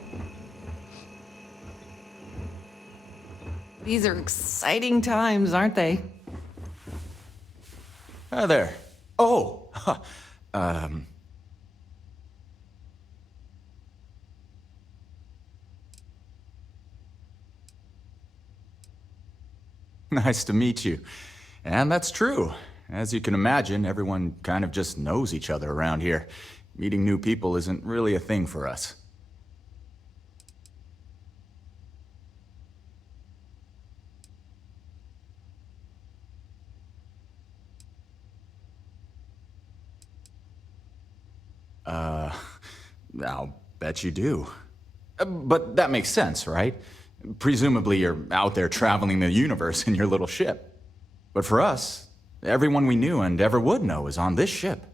These are exciting times, aren't they? Hi there. Oh, Nice to meet you. And that's true. As you can imagine, everyone kind of just knows each other around here. Meeting new people isn't really a thing for us. I'll bet you do. But that makes sense, right? Presumably you're out there traveling the universe in your little ship. But for us, everyone we knew and ever would know is on this ship.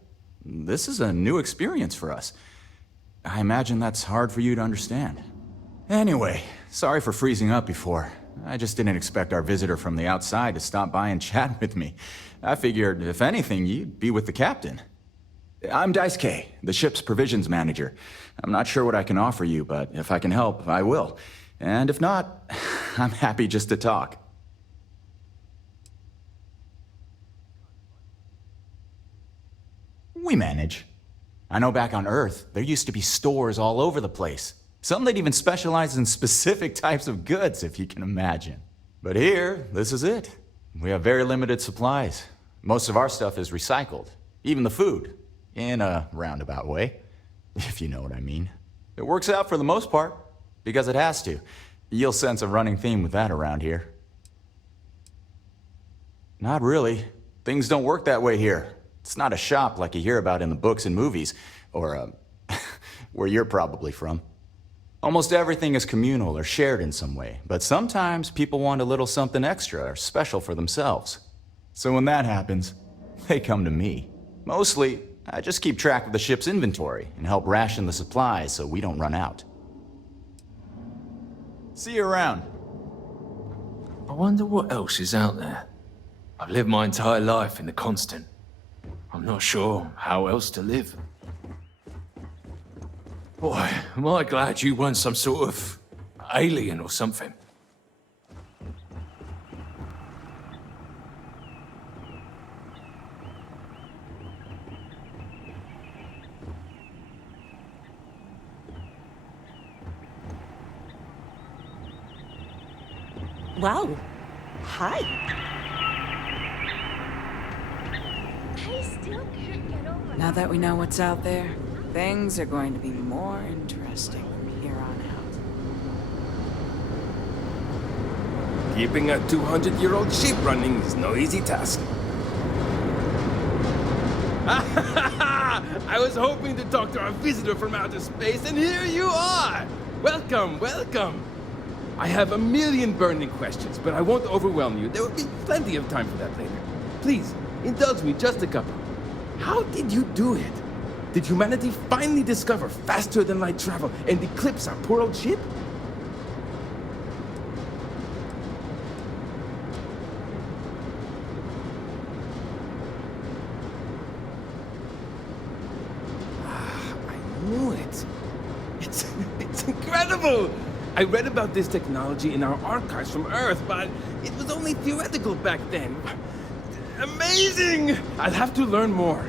This is a new experience for us. I imagine that's hard for you to understand. Anyway, sorry for freezing up before. I just didn't expect our visitor from the outside to stop by and chat with me. I figured, if anything, you'd be with the captain. I'm Dice K, the ship's provisions manager. I'm not sure what I can offer you, but if I can help, I will. And if not, I'm happy just to talk. We manage. I know back on Earth, there used to be stores all over the place. Some that even specialize in specific types of goods, if you can imagine. But here, this is it. We have very limited supplies. Most of our stuff is recycled, even the food, in a roundabout way, if you know what I mean. It works out for the most part, because it has to. You'll sense a running theme with that around here. Not really. Things don't work that way here. It's not a shop like you hear about in the books and movies, or where you're probably from. Almost everything is communal or shared in some way, but sometimes people want a little something extra or special for themselves. So when that happens, they come to me. Mostly, I just keep track of the ship's inventory and help ration the supplies so we don't run out. See you around. I wonder what else is out there. I've lived my entire life in the Constant. I'm not sure how else to live. Boy, am I glad you weren't some sort of alien or something. Wow. Hi. Now that we know what's out there, things are going to be more interesting from here on out. Keeping a 200-year-old ship running is no easy task. I was hoping to talk to our visitor from outer space, and here you are! Welcome, welcome! I have a million burning questions, but I won't overwhelm you. There will be plenty of time for that later. Please, indulge me just a couple. How did you do it? Did humanity finally discover faster-than-light travel and eclipse our poor old ship? I knew it. It's incredible! I read about this technology in our archives from Earth, but it was only theoretical back then. Amazing! I'll have to learn more.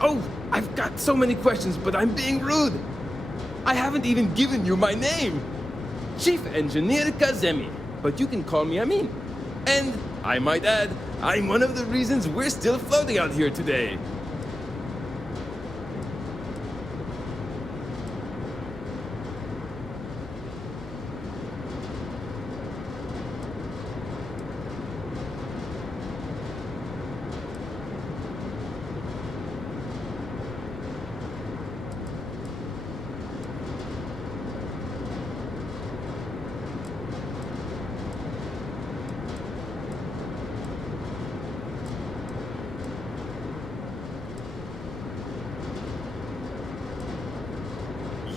Oh, I've got so many questions, but I'm being rude. I haven't even given you my name. Chief Engineer Kazemi, but you can call me Amin. And, I might add, I'm one of the reasons we're still floating out here today.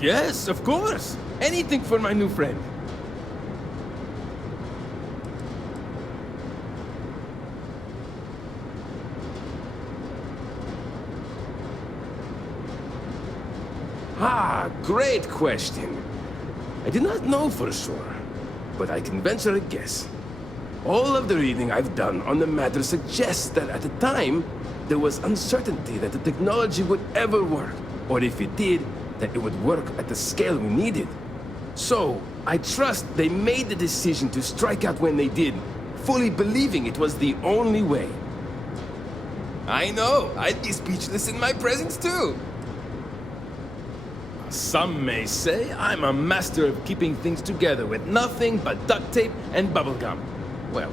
Yes, of course. Anything for my new friend. Ah, great question. I do not know for sure, but I can venture a guess. All of the reading I've done on the matter suggests that at the time, there was uncertainty that the technology would ever work, or if it did, that it would work at the scale we needed. So, I trust they made the decision to strike out when they did, fully believing it was the only way. I know, I'd be speechless in my presence too. Some may say I'm a master of keeping things together with nothing but duct tape and bubblegum. Well,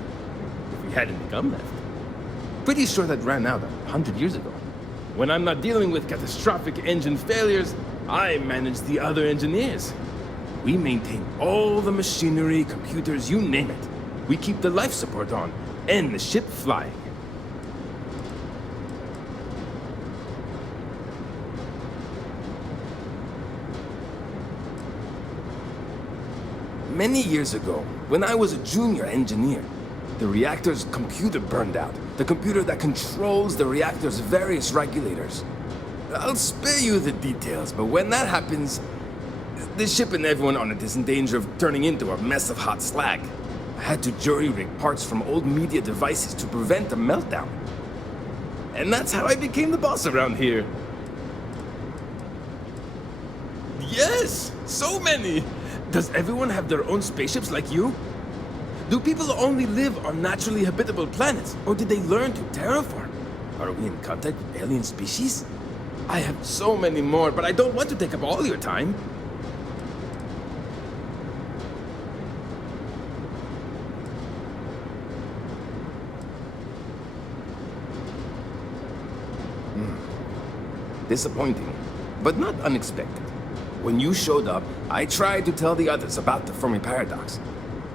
if we had any gum left. Pretty sure that ran out 100 years ago. When I'm not dealing with catastrophic engine failures, I manage the other engineers. We maintain all the machinery, computers, you name it. We keep the life support on, and the ship flying. Many years ago, when I was a junior engineer, the reactor's computer burned out. The computer that controls the reactor's various regulators. I'll spare you the details, but when that happens, the ship and everyone on it is in danger of turning into a mess of hot slag. I had to jury-rig parts from old media devices to prevent a meltdown. And that's how I became the boss around here. Yes! So many! Does everyone have their own spaceships like you? Do people only live on naturally habitable planets, or did they learn to terraform? Are we in contact with alien species? I have so many more, but I don't want to take up all your time. Disappointing, but not unexpected. When you showed up, I tried to tell the others about the Fermi paradox.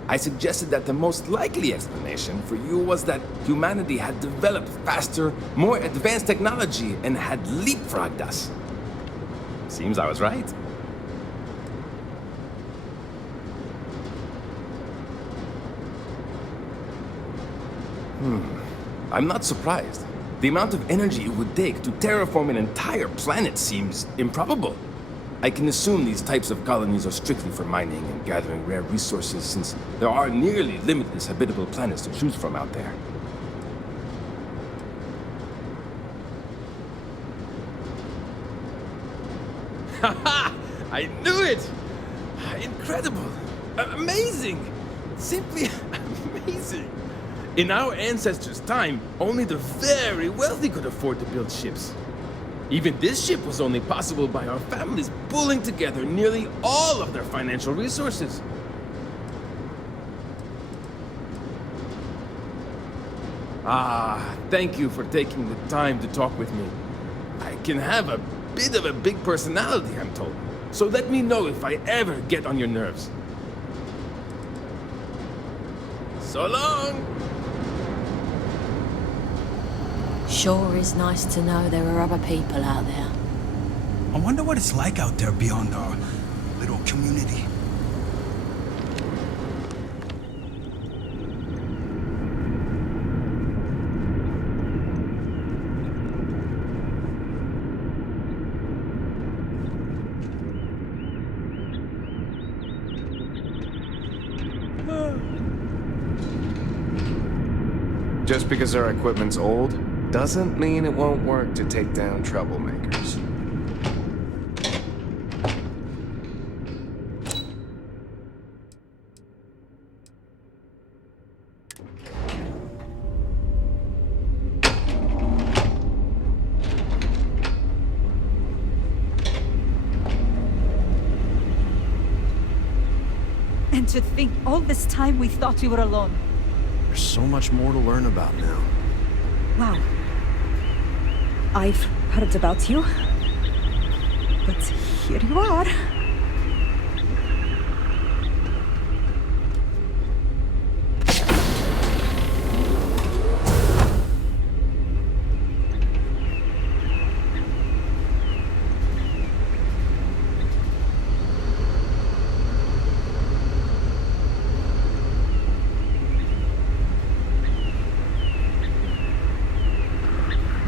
I suggested that the most likely explanation for you was that humanity had developed faster, more advanced technology and had leapfrogged us. Seems I was right. I'm not surprised. The amount of energy it would take to terraform an entire planet seems improbable. I can assume these types of colonies are strictly for mining and gathering rare resources, since there are nearly limitless habitable planets to choose from out there. Haha! I knew it! Incredible! Amazing! Simply amazing! In our ancestors' time, only the very wealthy could afford to build ships. Even this ship was only possible by our families pulling together nearly all of their financial resources. Ah, thank you for taking the time to talk with me. I can have a bit of a big personality, I'm told. So let me know if I ever get on your nerves. So long! Sure is nice to know there are other people out there. I wonder what it's like out there beyond our little community. Just because our equipment's old doesn't mean it won't work to take down troublemakers. And to think all this time we thought we were alone. There's so much more to learn about now. Wow. I've heard about you. But here you are.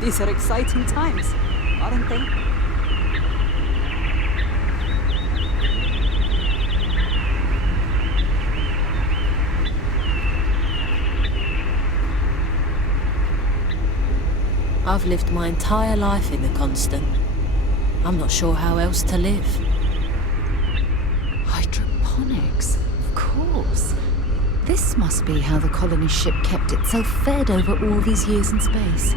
These are exciting times, aren't they? I've lived my entire life in the constant. I'm not sure how else to live. Hydroponics, of course. This must be how the colony ship kept itself fed over all these years in space.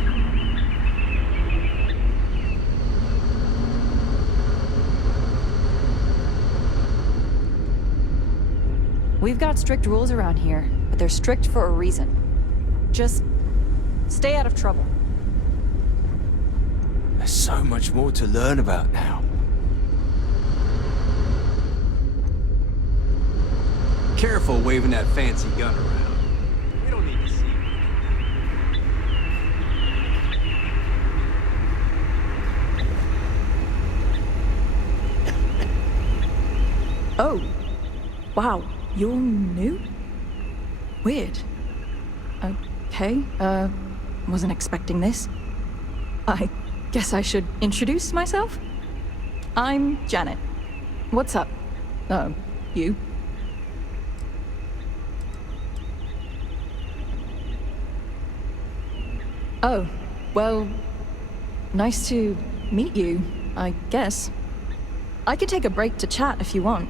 We've got strict rules around here, but they're strict for a reason. Just stay out of trouble. There's so much more to learn about now. Careful waving that fancy gun around. We don't need to see it. Oh, wow, you're new? Weird. Okay, wasn't expecting this. I guess I should introduce myself? I'm Janet. What's up? You? Oh, well, nice to meet you, I guess. I could take a break to chat if you want.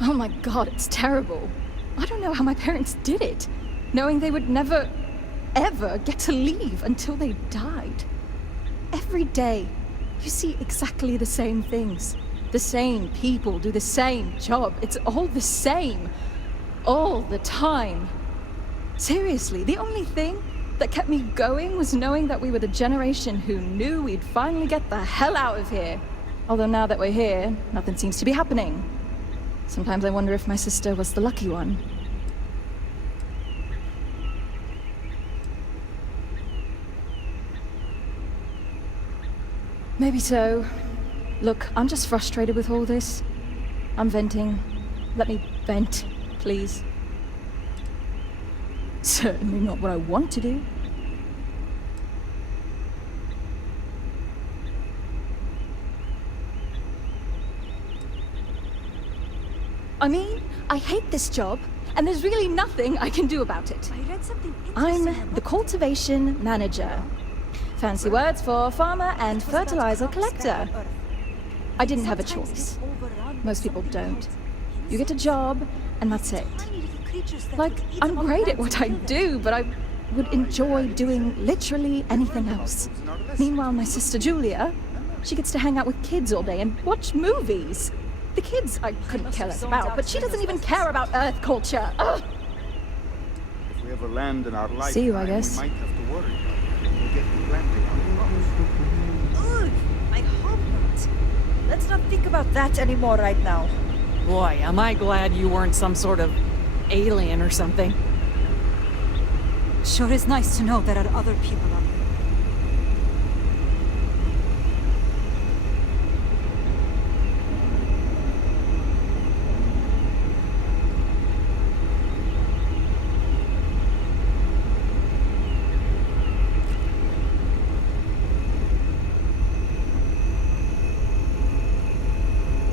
Oh my god, it's terrible. I don't know how my parents did it, knowing they would never, ever get to leave until they died. Every day, you see exactly the same things. The same people do the same job. It's all the same. All the time. Seriously, the only thing that kept me going was knowing that we were the generation who knew we'd finally get the hell out of here. Although now that we're here, nothing seems to be happening. Sometimes I wonder if my sister was the lucky one. Maybe so. Look, I'm just frustrated with all this. I'm venting. Let me vent, please. Certainly not what I want to do. I mean, I hate this job, and there's really nothing I can do about it. I'm the cultivation manager. Fancy words for farmer and fertilizer collector. I didn't have a choice. Most people don't. You get a job, and that's it. Like, I'm great at what I do, but I would enjoy doing literally anything else. Meanwhile, my sister Julia, she gets to hang out with kids all day and watch movies. The kids I couldn't care less about, but she doesn't even care about Earth culture. Ugh. If we ever land in our lifetime, See you, I guess. we might have to worry. We'll get to planting on the crops. Ugh, I hope not. Let's not think about that anymore right now. Boy, am I glad you weren't some sort of alien or something. Sure is nice to know there are other people out there.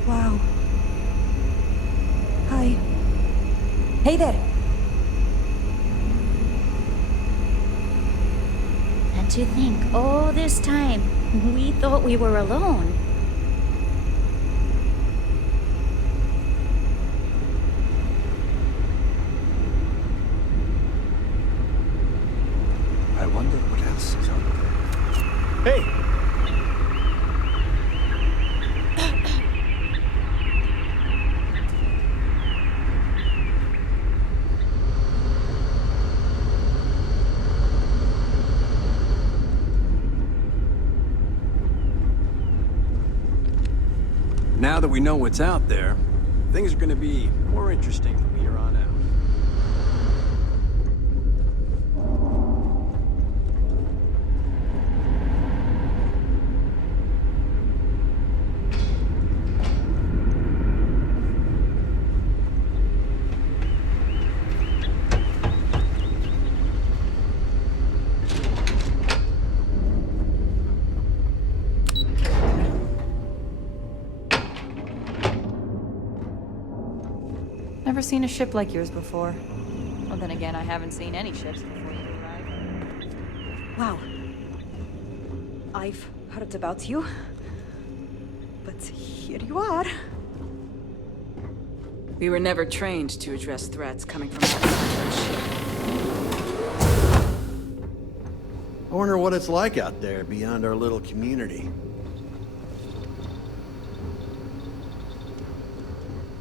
Wow. Hi. Hey there. And to think, all this time, we thought we were alone. I wonder what else is out there. Hey! Now that we know what's out there, things are going to be more interesting from here on out. never seen a ship like yours before. Well, then again, I haven't seen any ships before you arrived. Wow. I've heard about you. But here you are. We were never trained to address threats coming from outside our ship. I wonder what it's like out there beyond our little community.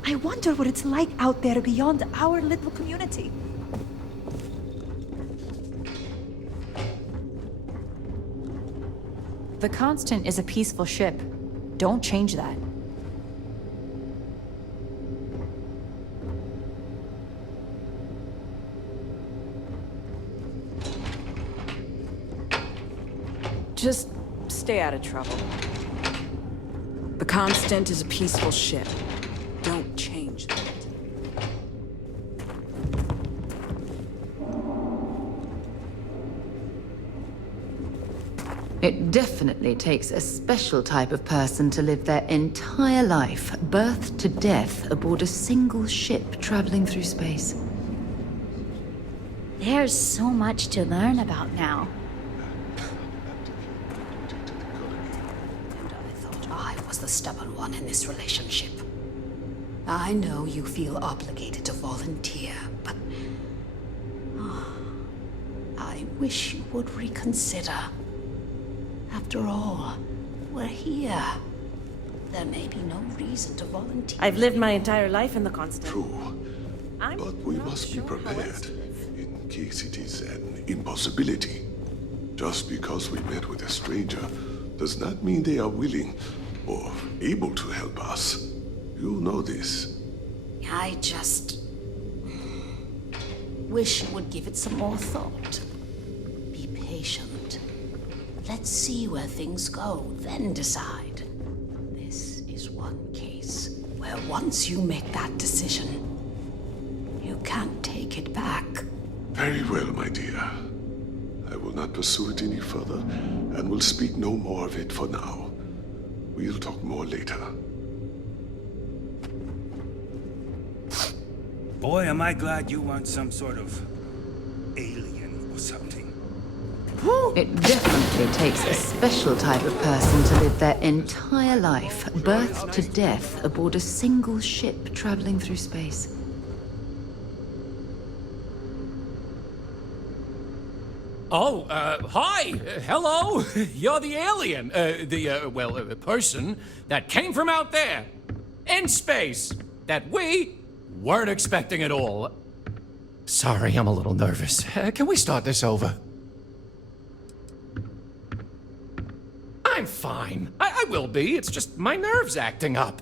I wonder what it's like out there beyond our little community. The Constant is a peaceful ship. Don't change that. Just stay out of trouble. The Constant is a peaceful ship. Don't change that. It definitely takes a special type of person to live their entire life, birth to death, aboard a single ship traveling through space. There's so much to learn about now. And I thought I was the stubborn one in this relationship. I know you feel obligated to volunteer, but I wish you would reconsider. After all, we're here. There may be no reason to volunteer. I've lived my entire life in the Constant. True. But we must be prepared in case it is an impossibility. Just because we met with a stranger does not mean they are willing or able to help us. You know this. I just wish you would give it some more thought. Be patient. Let's see where things go, then decide. This is one case where once you make that decision, you can't take it back. Very well, my dear. I will not pursue it any further, and will speak no more of it for now. We'll talk more later. Boy, am I glad you weren't some sort of alien or something. It definitely takes a special type of person to live their entire life, birth to death, aboard a single ship traveling through space. Oh, hi! Hello! You're the alien. The person that came from out there. In space. That we weren't expecting at all. Sorry, I'm a little nervous. Can we start this over? I'm fine. I will be. It's just my nerves acting up.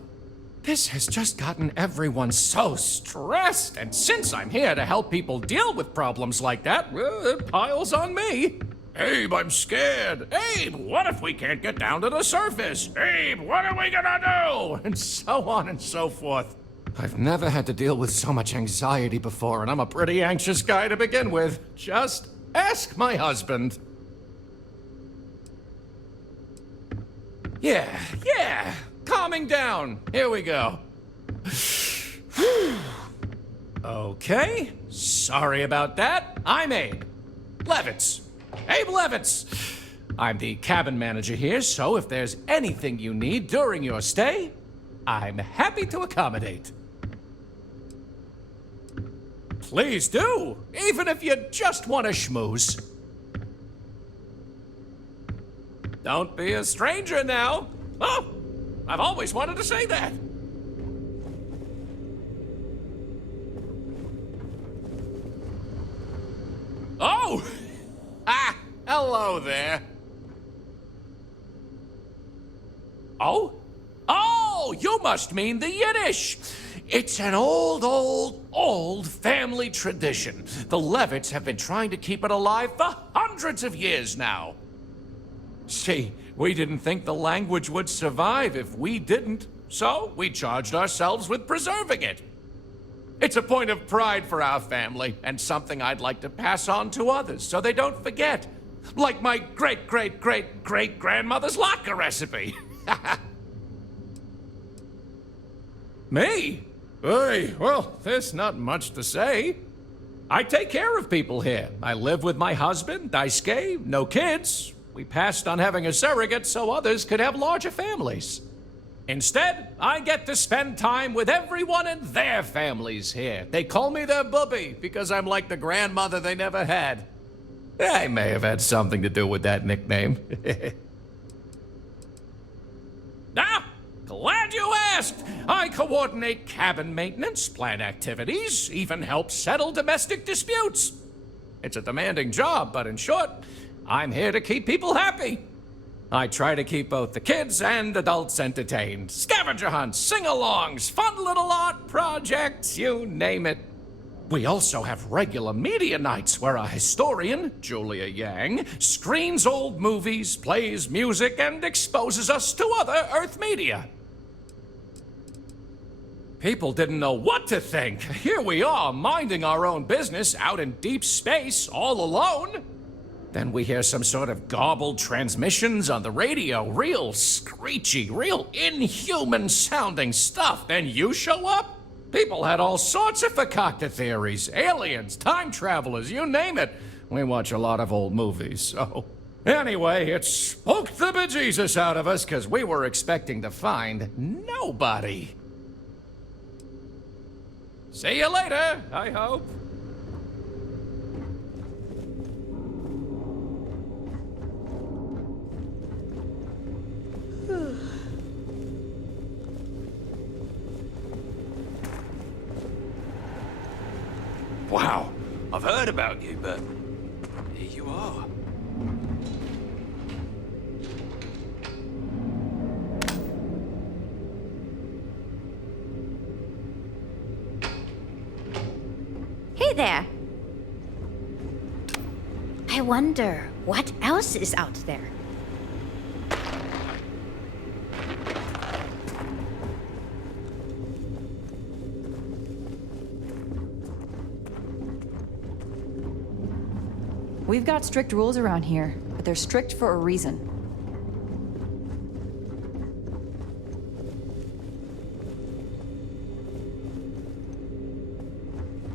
This has just gotten everyone so stressed, and since I'm here to help people deal with problems like that, it piles on me. Abe, I'm scared. Abe, what if we can't get down to the surface? Abe, what are we gonna do? And so on and so forth. I've never had to deal with so much anxiety before, and I'm a pretty anxious guy to begin with. Just ask my husband. Yeah. Calming down. Here we go. Okay. Sorry about that. I'm Abe. Levitz. Abe Levitz. I'm the cabin manager here, so if there's anything you need during your stay, I'm happy to accommodate. Please do, even if you just want to schmooze. Don't be a stranger now. Oh, I've always wanted to say that. Oh! Ah, hello there. Oh? Oh, you must mean the Yiddish. It's an old family tradition. The Levitts have been trying to keep it alive for hundreds of years now. See, we didn't think the language would survive if we didn't, so we charged ourselves with preserving it. It's a point of pride for our family, and something I'd like to pass on to others so they don't forget. Like my great-great-great-great-grandmother's latke recipe. Me? Hey, well, there's not much to say. I take care of people here. I live with my husband, I skate, no kids. We passed on having a surrogate so others could have larger families. Instead, I get to spend time with everyone in their families here. They call me their bubby because I'm like the grandmother they never had. I may have had something to do with that nickname. Ah, glad you asked! I coordinate cabin maintenance, plan activities, even help settle domestic disputes. It's a demanding job, but in short, I'm here to keep people happy. I try to keep both the kids and adults entertained. Scavenger hunts, sing-alongs, fun little art projects, you name it. We also have regular media nights where a historian, Julia Yang, screens old movies, plays music, and exposes us to other Earth media. People didn't know what to think. Here we are, minding our own business out in deep space, all alone. Then we hear some sort of garbled transmissions on the radio, real screechy, real inhuman-sounding stuff. Then you show up? People had all sorts of fakakta theories. Aliens, time travelers, you name it. We watch a lot of old movies, so... Anyway, it spooked the bejesus out of us, because we were expecting to find nobody. See you later, I hope. Wow, I've heard about you, but here you are. Hey there! I wonder what else is out there. We've got strict rules around here, but they're strict for a reason.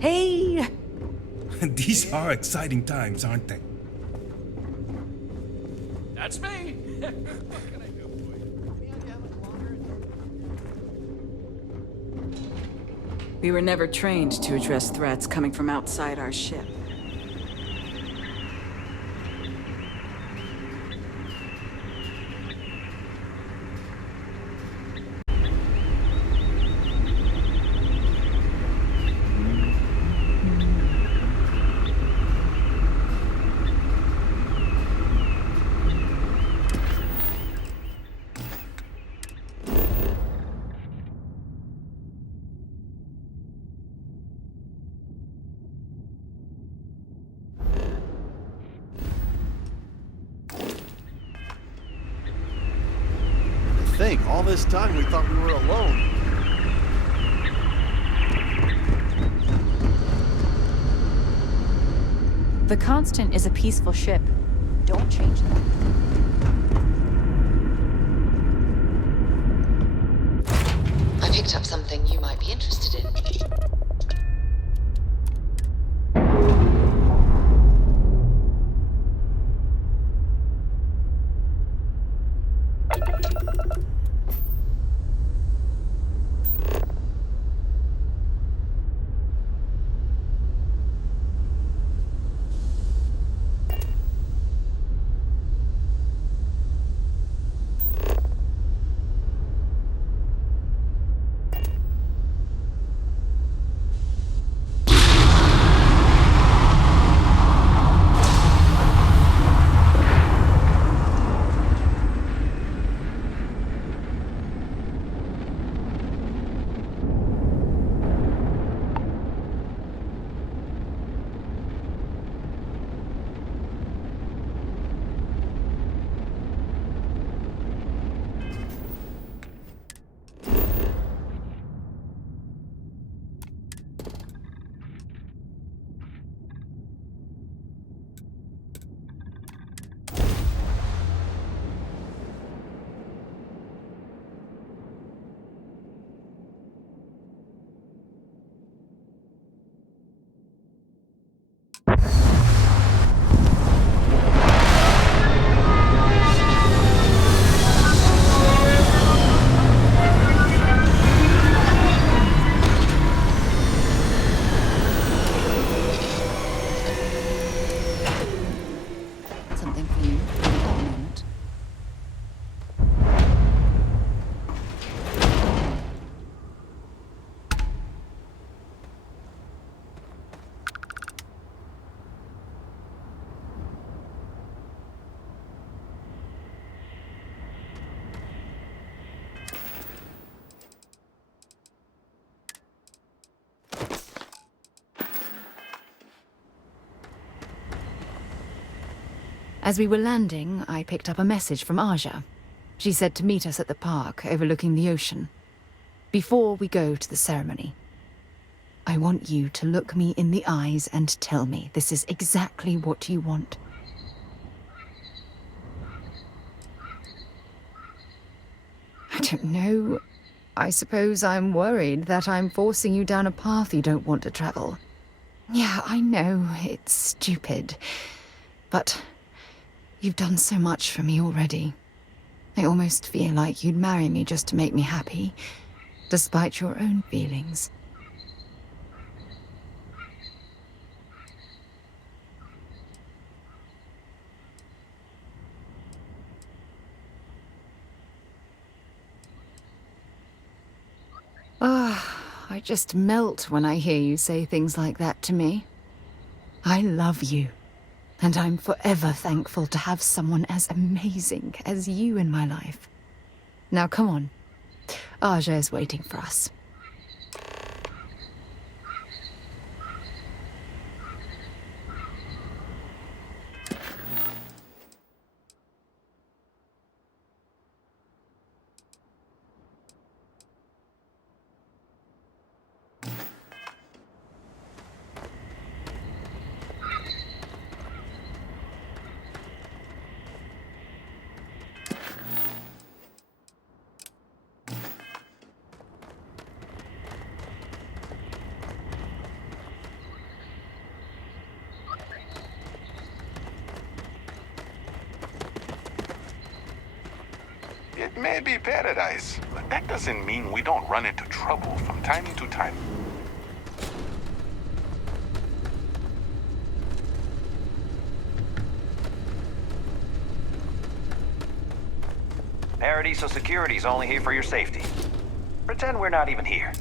Hey! These are exciting times, aren't they? That's me! We were never trained to address threats coming from outside our ship. All this time we thought we were alone. The Constant is a peaceful ship. Don't change that. I picked up something you might be interested in. As we were landing, I picked up a message from Aja. She said to meet us at the park overlooking the ocean. Before we go to the ceremony, I want you to look me in the eyes and tell me this is exactly what you want. I don't know. I suppose I'm worried that I'm forcing you down a path you don't want to travel. Yeah, I know, it's stupid. But you've done so much for me already. I almost feel like you'd marry me just to make me happy, despite your own feelings. I just melt when I hear you say things like that to me. I love you, and I'm forever thankful to have someone as amazing as you in my life. Now come on. Aja is waiting for us. It may be paradise, but that doesn't mean we don't run into trouble from time to time. Paradiso Security's only here for your safety. Pretend we're not even here.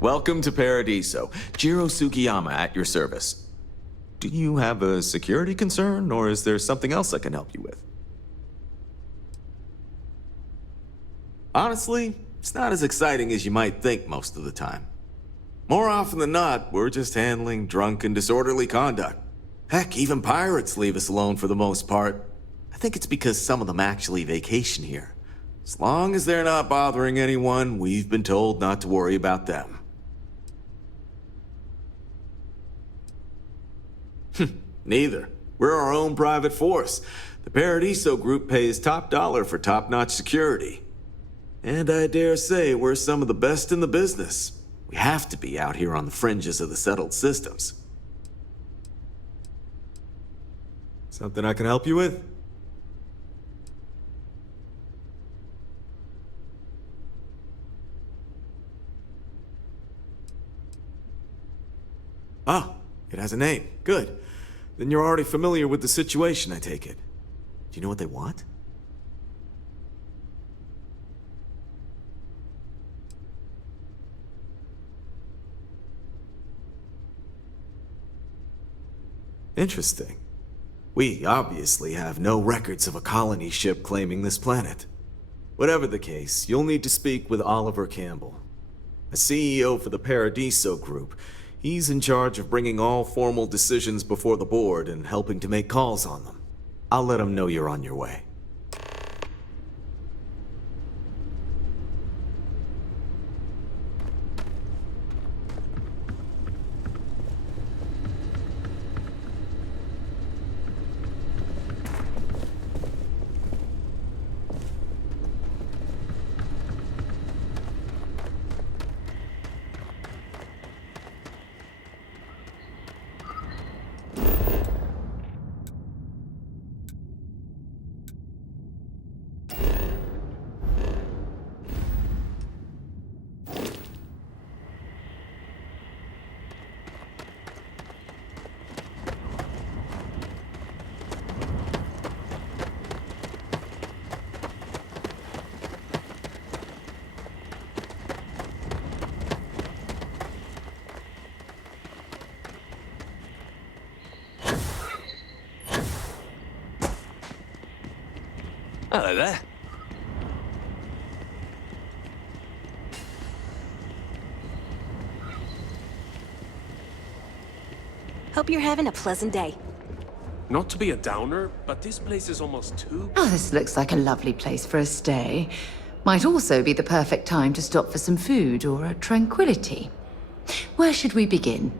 Welcome to Paradiso. Jiro Sugiyama at your service. Do you have a security concern, or is there something else I can help you with? Honestly, it's not as exciting as you might think most of the time. More often than not, we're just handling drunk and disorderly conduct. Heck, even pirates leave us alone for the most part. I think it's because some of them actually vacation here. As long as they're not bothering anyone, we've been told not to worry about them. Neither. We're our own private force. The Paradiso Group pays top dollar for top-notch security. And I dare say we're some of the best in the business. We have to be out here on the fringes of the settled systems. Something I can help you with? Ah, it has a name. Good. Then you're already familiar with the situation, I take it. Do you know what they want? Interesting. We obviously have no records of a colony ship claiming this planet. Whatever the case, you'll need to speak with Oliver Campbell, a CEO for the Paradiso Group. He's in charge of bringing all formal decisions before the board and helping to make calls on them. I'll let him know you're on your way. Hello there. Hope you're having a pleasant day. Not to be a downer, but this place is almost too... Oh, this looks like a lovely place for a stay. Might also be the perfect time to stop for some food or a tranquility. Where should we begin?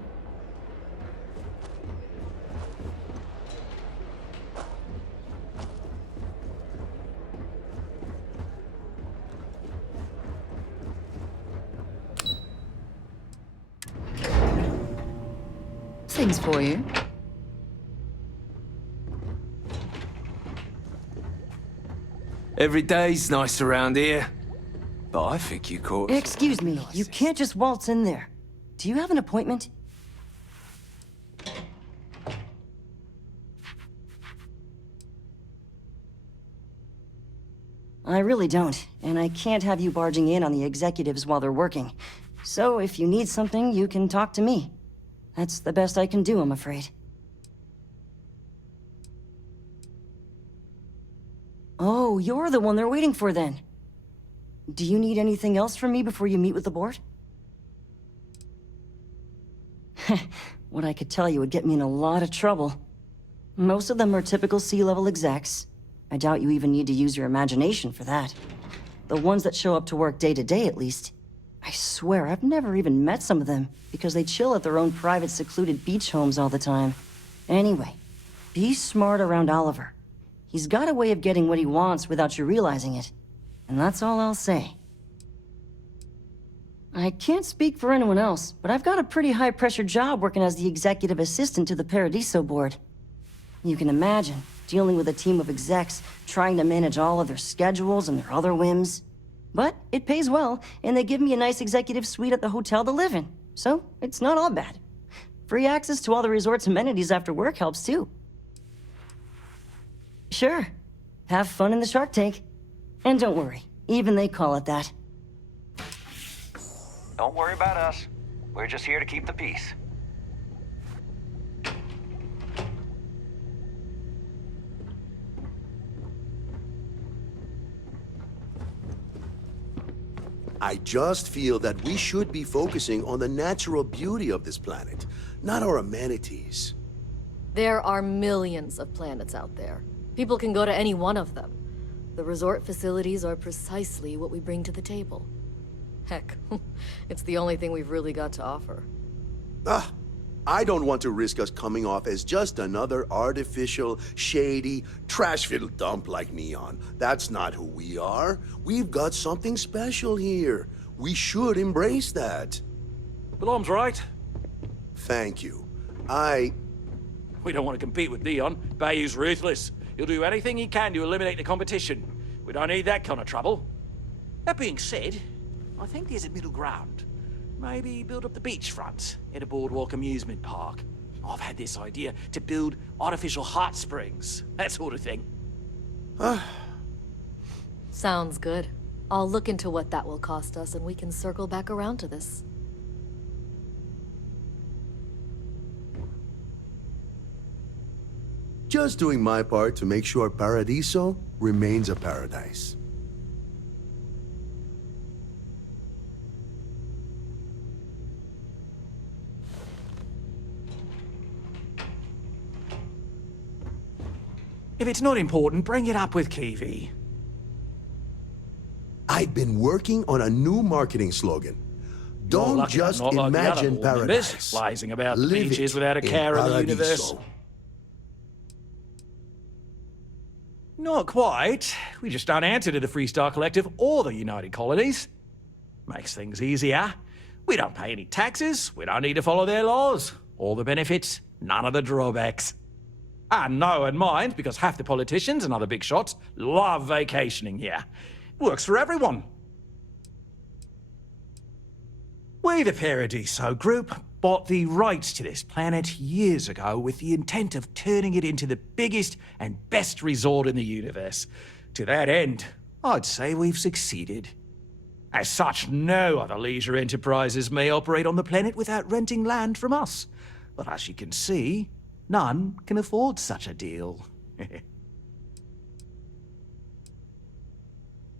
Things for you. Every day's nice around here. But I think you caught... Excuse me, you can't just waltz in there. Do you have an appointment? I really don't, and I can't have you barging in on the executives while they're working. So if you need something, you can talk to me. That's the best I can do, I'm afraid. Oh, you're the one they're waiting for then. Do you need anything else from me before you meet with the board? What I could tell you would get me in a lot of trouble. Most of them are typical C-level execs. I doubt you even need to use your imagination for that. The ones that show up to work day to day, at least. I swear, I've never even met some of them, because they chill at their own private, secluded beach homes all the time. Anyway, be smart around Oliver. He's got a way of getting what he wants without you realizing it. And that's all I'll say. I can't speak for anyone else, but I've got a pretty high-pressure job working as the executive assistant to the Paradiso board. You can imagine, dealing with a team of execs, trying to manage all of their schedules and their other whims. But it pays well, and they give me a nice executive suite at the hotel to live in. So, it's not all bad. Free access to all the resort's amenities after work helps too. Sure. Have fun in the shark tank. And don't worry, even they call it that. Don't worry about us. We're just here to keep the peace. I just feel that we should be focusing on the natural beauty of this planet, not our amenities. There are millions of planets out there. People can go to any one of them. The resort facilities are precisely what we bring to the table. Heck, it's the only thing we've really got to offer. I don't want to risk us coming off as just another artificial, shady, trash-filled dump like Neon. That's not who we are. We've got something special here. We should embrace that. Belom's right. Thank you. We don't want to compete with Neon. Bayou's ruthless. He'll do anything he can to eliminate the competition. We don't need that kind of trouble. That being said, I think there's a middle ground. Maybe build up the beachfront in a boardwalk amusement park. I've had this idea to build artificial hot springs, that sort of thing. Sounds good. I'll look into what that will cost us and we can circle back around to this. Just doing my part to make sure Paradiso remains a paradise. If it's not important, bring it up with Kiwi. I've been working on a new marketing slogan. Don't just imagine paradise. Blazing about the Live beaches it without a care in the Paradiso. universe. Not quite. We just don't answer to the Freestar Collective or the United Colonies. Makes things easier. We don't pay any taxes. We don't need to follow their laws. All the benefits, none of the drawbacks. And no one minds because half the politicians and other big shots love vacationing here. Works for everyone. We, the Paradiso Group, bought the rights to this planet years ago with the intent of turning it into the biggest and best resort in the universe. To that end, I'd say we've succeeded. As such, no other leisure enterprises may operate on the planet without renting land from us. But as you can see, none can afford such a deal.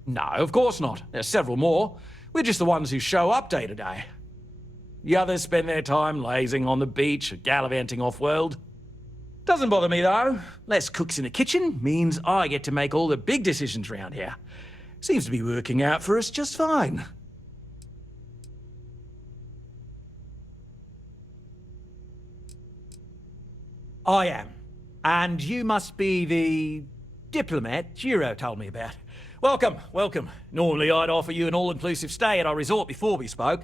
No, of course not. There's several more. We're just the ones who show up day to day. The others spend their time lazing on the beach or gallivanting off-world. Doesn't bother me, though. Less cooks in the kitchen means I get to make all the big decisions around here. Seems to be working out for us just fine. I am. And you must be the diplomat Giro told me about. Welcome, welcome. Normally I'd offer you an all-inclusive stay at our resort before we spoke.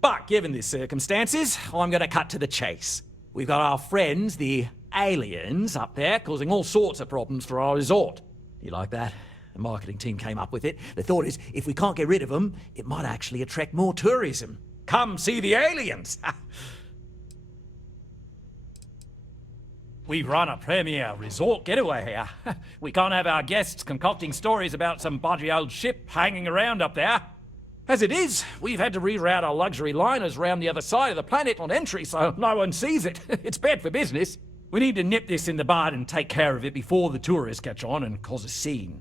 But given the circumstances, I'm going to cut to the chase. We've got our friends, the aliens, up there causing all sorts of problems for our resort. You like that? The marketing team came up with it. The thought is, if we can't get rid of them, it might actually attract more tourism. Come see the aliens! We run a premier resort getaway here. We can't have our guests concocting stories about some budgy old ship hanging around up there. As it is, we've had to reroute our luxury liners around the other side of the planet on entry so no one sees it. It's bad for business. We need to nip this in the bud and take care of it before the tourists catch on and cause a scene.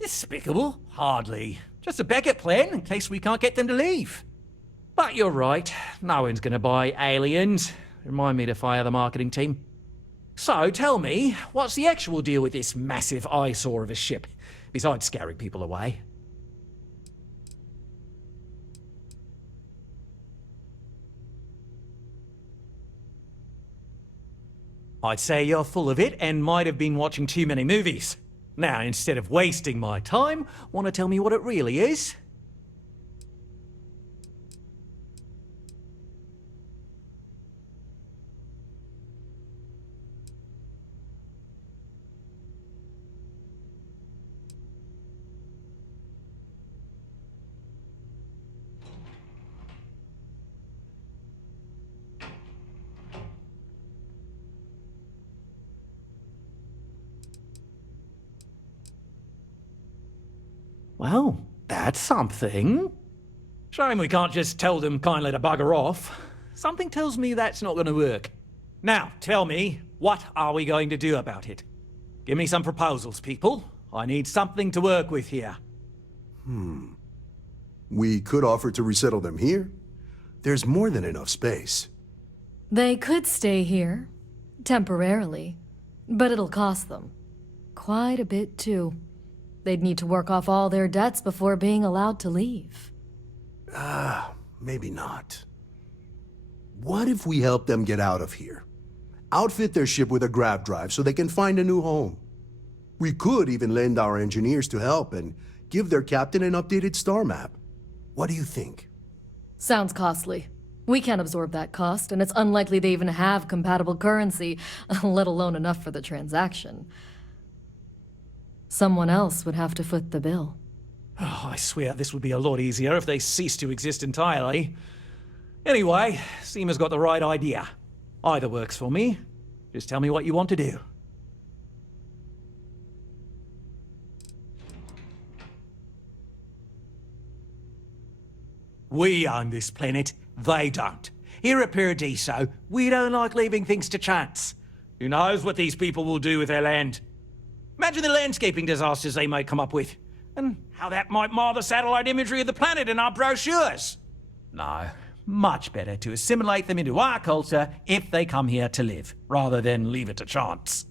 Despicable? Hardly. Just a backup plan in case we can't get them to leave. But you're right, no one's gonna buy aliens. Remind me to fire the marketing team. So tell me, what's the actual deal with this massive eyesore of a ship, besides scaring people away? I'd say you're full of it and might have been watching too many movies. Now, instead of wasting my time, want to tell me what it really is? Well, that's something. Shame we can't just tell them kindly to bugger off. Something tells me that's not going to work. Now, tell me, what are we going to do about it? Give me some proposals, people. I need something to work with here. We could offer to resettle them here. There's more than enough space. They could stay here, temporarily, but it'll cost them. Quite a bit, too. They'd need to work off all their debts before being allowed to leave. Maybe not. What if we help them get out of here? Outfit their ship with a grav drive so they can find a new home. We could even lend our engineers to help and give their captain an updated star map. What do you think? Sounds costly. We can't absorb that cost, and it's unlikely they even have compatible currency, let alone enough for the transaction. Someone else would have to foot the bill. Oh, I swear this would be a lot easier if they ceased to exist entirely. Anyway, Seema's got the right idea. Either works for me. Just tell me what you want to do. We own this planet, they don't. Here at Paradiso, we don't like leaving things to chance. Who knows what these people will do with their land? Imagine the landscaping disasters they might come up with, and how that might mar the satellite imagery of the planet in our brochures. No, much better to assimilate them into our culture if they come here to live, rather than leave it to chance.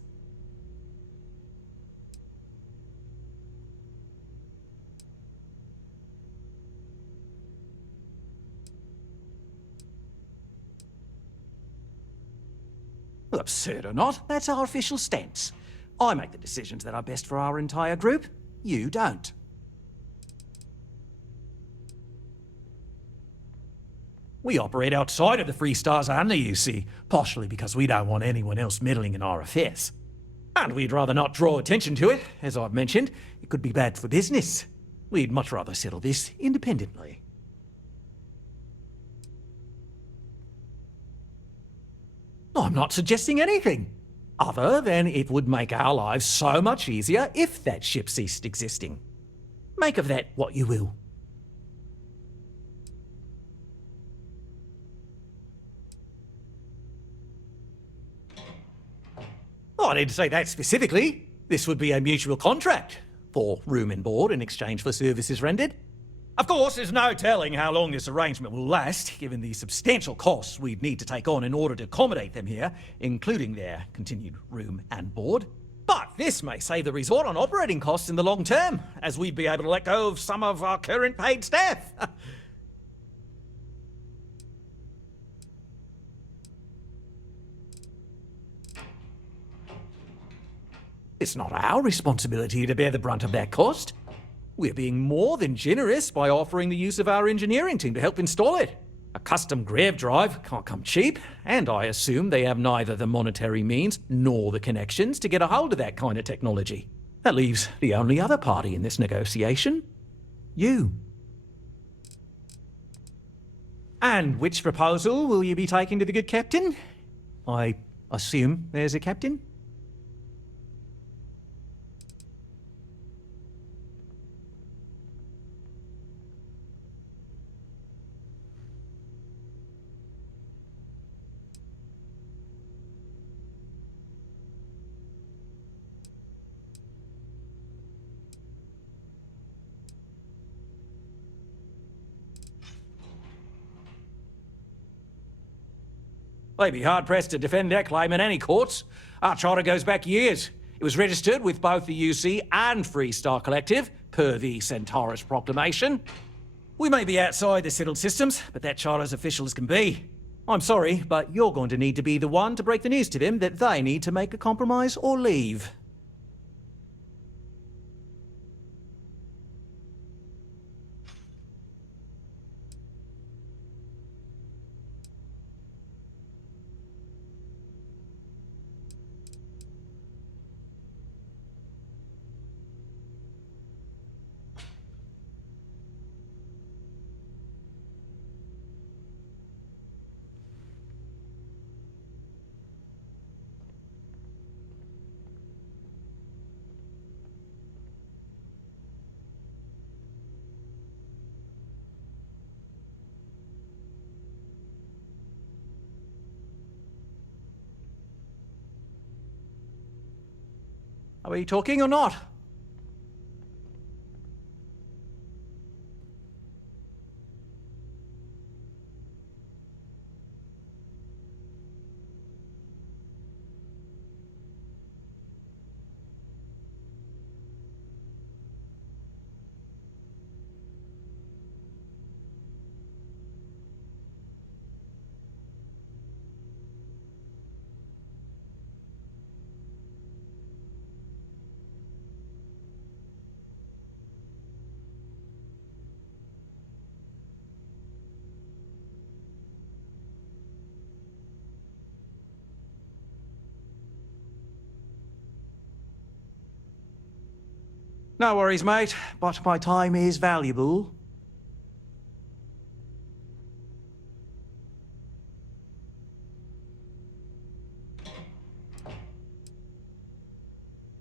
Well, absurd or not, that's our official stance. I make the decisions that are best for our entire group. You don't. We operate outside of the Free Stars only, you see, partially because we don't want anyone else meddling in our affairs. And we'd rather not draw attention to it. As I've mentioned, it could be bad for business. We'd much rather settle this independently. I'm not suggesting anything, other than it would make our lives so much easier if that ship ceased existing. Make of that what you will. I didn't say that specifically. This would be a mutual contract for room and board in exchange for services rendered. Of course, there's no telling how long this arrangement will last, given the substantial costs we'd need to take on in order to accommodate them here, including their continued room and board. But this may save the resort on operating costs in the long term, as we'd be able to let go of some of our current paid staff. It's not our responsibility to bear the brunt of that cost. We're being more than generous by offering the use of our engineering team to help install it. A custom grav drive can't come cheap, and I assume they have neither the monetary means nor the connections to get a hold of that kind of technology. That leaves the only other party in this negotiation: you. And which proposal will you be taking to the good captain? I assume there's a captain? They'd be hard-pressed to defend their claim in any courts. Our charter goes back years. It was registered with both the UC and Freestar Collective, per the Centaurus Proclamation. We may be outside the settled systems, but that charter's official as can be. I'm sorry, but you're going to need to be the one to break the news to them that they need to make a compromise or leave. Are we talking or not? No worries, mate, but my time is valuable.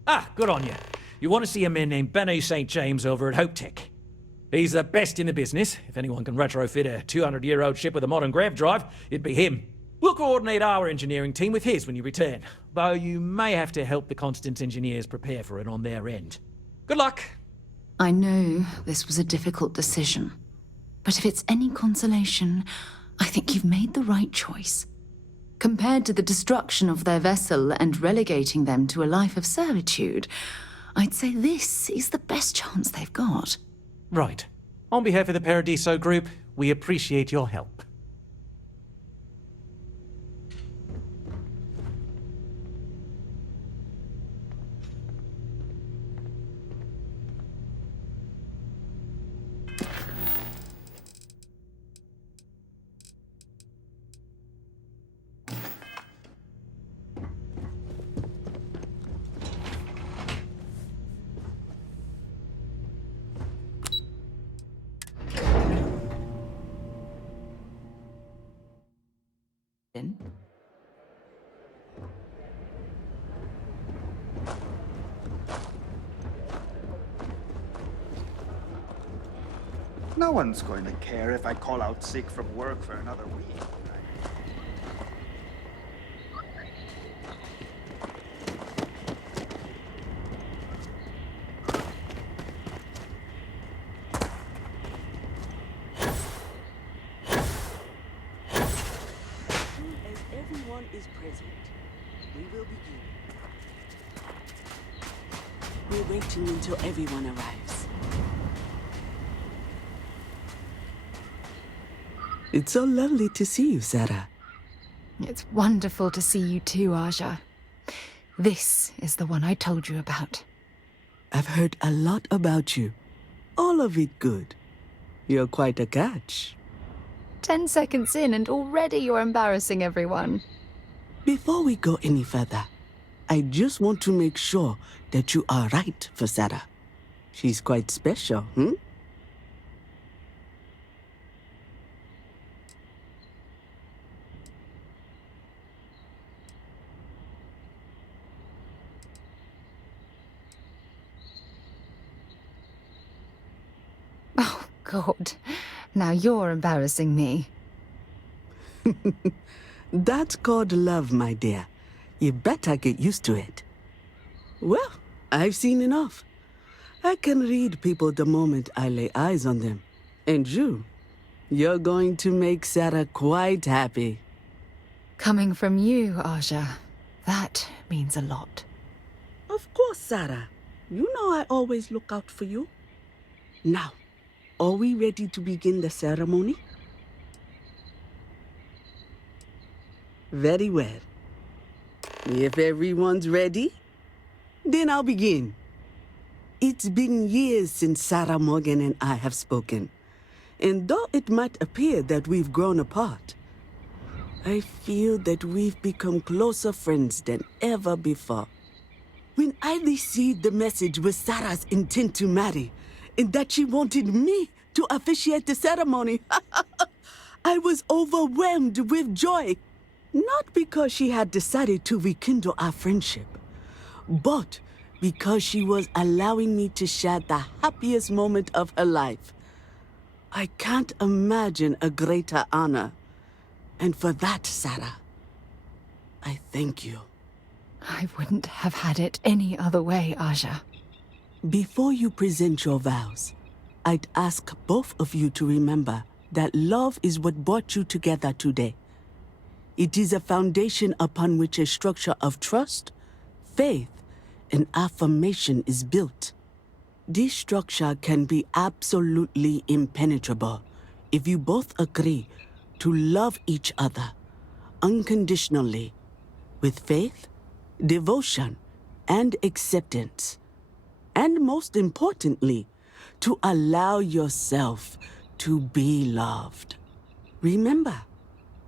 Ah, good on you. You want to see a man named Benny St. James over at Hope Tech. He's the best in the business. If anyone can retrofit a 200-year-old ship with a modern grav drive, it'd be him. We'll coordinate our engineering team with his when you return, though you may have to help the Constance engineers prepare for it on their end. Good luck. I know this was a difficult decision, but if it's any consolation, I think you've made the right choice. Compared to the destruction of their vessel and relegating them to a life of servitude, I'd say this is the best chance they've got. Right. On behalf of the Paradiso Group, we appreciate your help. No one's going to care if I call out sick from work for another week. everyone is present, we will begin. We're waiting until everyone arrives. It's so lovely to see you, Sarah. It's wonderful to see you too, Aja. This is the one I told you about. I've heard a lot about you. All of it good. You're quite a catch. 10 seconds in and already you're embarrassing everyone. Before we go any further, I just want to make sure that you are right for Sarah. She's quite special, hmm? Oh, God. Now you're embarrassing me. That's called love, my dear. You better get used to it. Well, I've seen enough. I can read people the moment I lay eyes on them. And you're going to make Sarah quite happy. Coming from you, Aja, that means a lot. Of course, Sarah. You know I always look out for you. Now, are we ready to begin the ceremony? Very well. If everyone's ready, then I'll begin. It's been years since Sarah Morgan and I have spoken. And though it might appear that we've grown apart, I feel that we've become closer friends than ever before. When I received the message with Sarah's intent to marry, and that she wanted me to officiate the ceremony, I was overwhelmed with joy. Not because she had decided to rekindle our friendship, but because she was allowing me to share the happiest moment of her life. I can't imagine a greater honor. And for that, Sarah, I thank you. I wouldn't have had it any other way, Aja. Before you present your vows, I'd ask both of you to remember that love is what brought you together today. It is a foundation upon which a structure of trust, faith, and affirmation is built. This structure can be absolutely impenetrable if you both agree to love each other unconditionally, with faith, devotion, and acceptance. And most importantly, to allow yourself to be loved. Remember,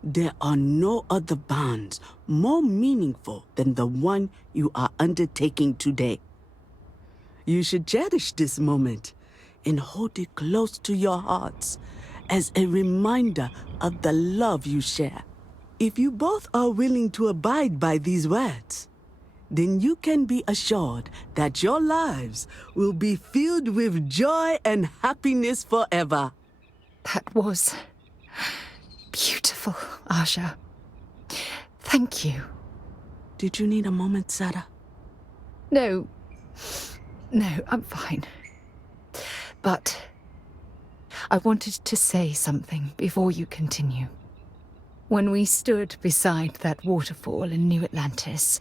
there are no other bonds more meaningful than the one you are undertaking today. You should cherish this moment and hold it close to your hearts as a reminder of the love you share. If you both are willing to abide by these words, then you can be assured that your lives will be filled with joy and happiness forever. That was beautiful, Aja. Thank you. Did you need a moment, Sarah? No, I'm fine. But I wanted to say something before you continue. When we stood beside that waterfall in New Atlantis,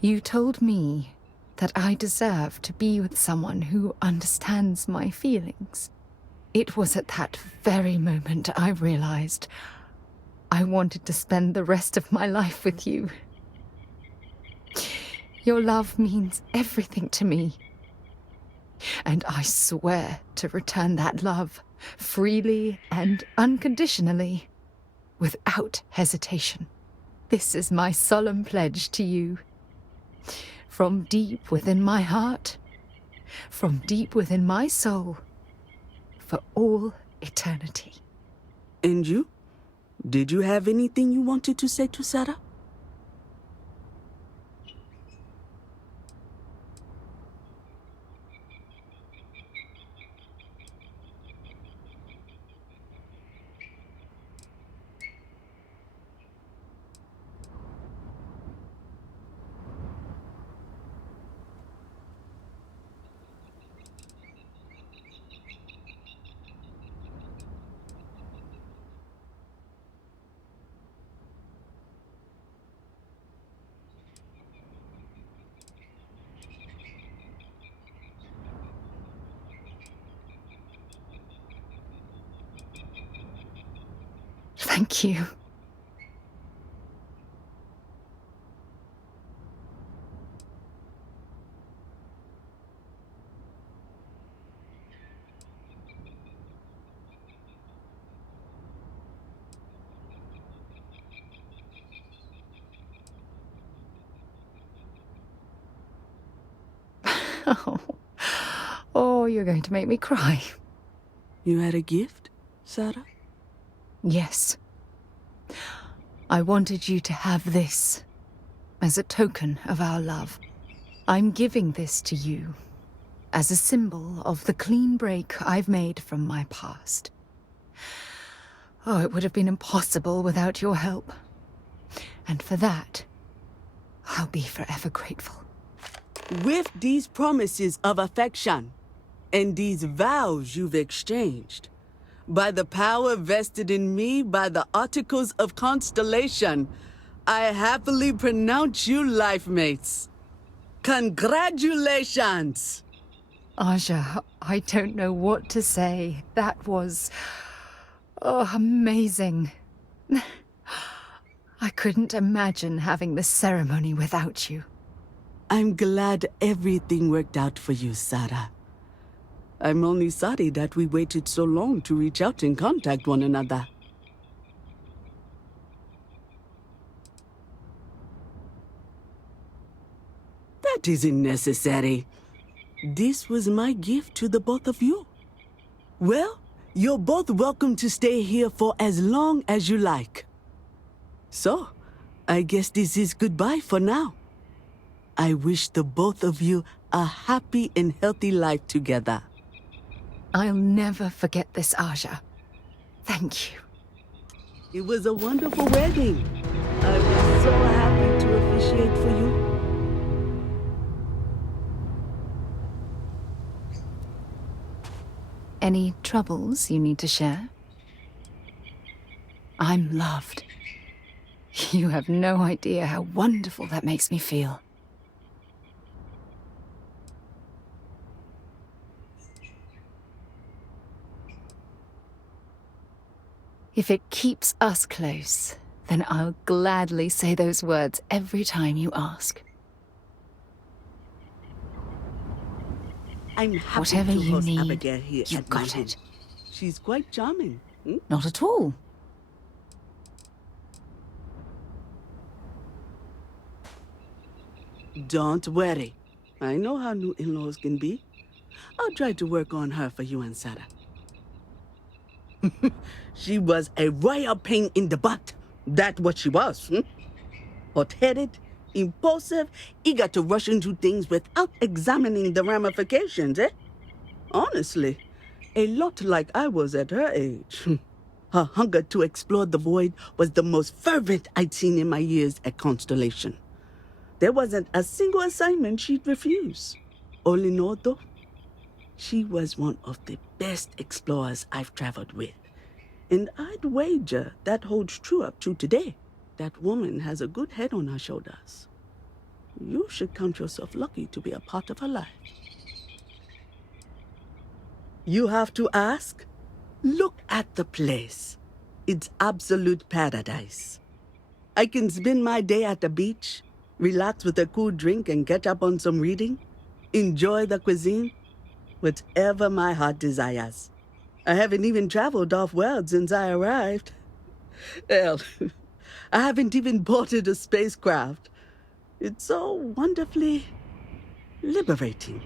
you told me that I deserve to be with someone who understands my feelings. It was at that very moment I realized I wanted to spend the rest of my life with you. Your love means everything to me. And I swear to return that love freely and unconditionally, without hesitation. This is my solemn pledge to you. From deep within my heart, from deep within my soul, for all eternity. And you? Did you have anything you wanted to say to Sarah? Thank you. Oh, you're going to make me cry. You had a gift, Sarah? Yes. I wanted you to have this as a token of our love. I'm giving this to you as a symbol of the clean break I've made from my past. Oh, it would have been impossible without your help. And for that, I'll be forever grateful. With these promises of affection and these vows you've exchanged, by the power vested in me by the Articles of Constellation, I happily pronounce you life mates. Congratulations! Aja, I don't know what to say. That was... amazing. I couldn't imagine having this ceremony without you. I'm glad everything worked out for you, Sarah. I'm only sorry that we waited so long to reach out and contact one another. That isn't necessary. This was my gift to the both of you. Well, you're both welcome to stay here for as long as you like. So, I guess this is goodbye for now. I wish the both of you a happy and healthy life together. I'll never forget this, Aja. Thank you. It was a wonderful wedding. I was so happy to officiate for you. Any troubles you need to share? I'm loved. You have no idea how wonderful that makes me feel. If it keeps us close, then I'll gladly say those words every time you ask. I'm happy Whatever to you host need, Abigail here you've at my got home. it. She's quite charming. Not at all. Don't worry. I know how new in-laws can be. I'll try to work on her for you and Sarah. She was a royal pain in the butt. That's what she was. Hot-headed, impulsive, eager to rush into things without examining the ramifications, eh? Honestly, a lot like I was at her age. Her hunger to explore the void was the most fervent I'd seen in my years at Constellation. There wasn't a single assignment she'd refuse. All in all, though, she was one of the best explorers I've traveled with. And I'd wager that holds true up to today. That woman has a good head on her shoulders. You should count yourself lucky to be a part of her life. You have to ask? Look at the place. It's absolute paradise. I can spend my day at the beach, relax with a cool drink and catch up on some reading, enjoy the cuisine, whatever my heart desires. I haven't even traveled off-world since I arrived. Hell, I haven't even boarded a spacecraft. It's so wonderfully liberating.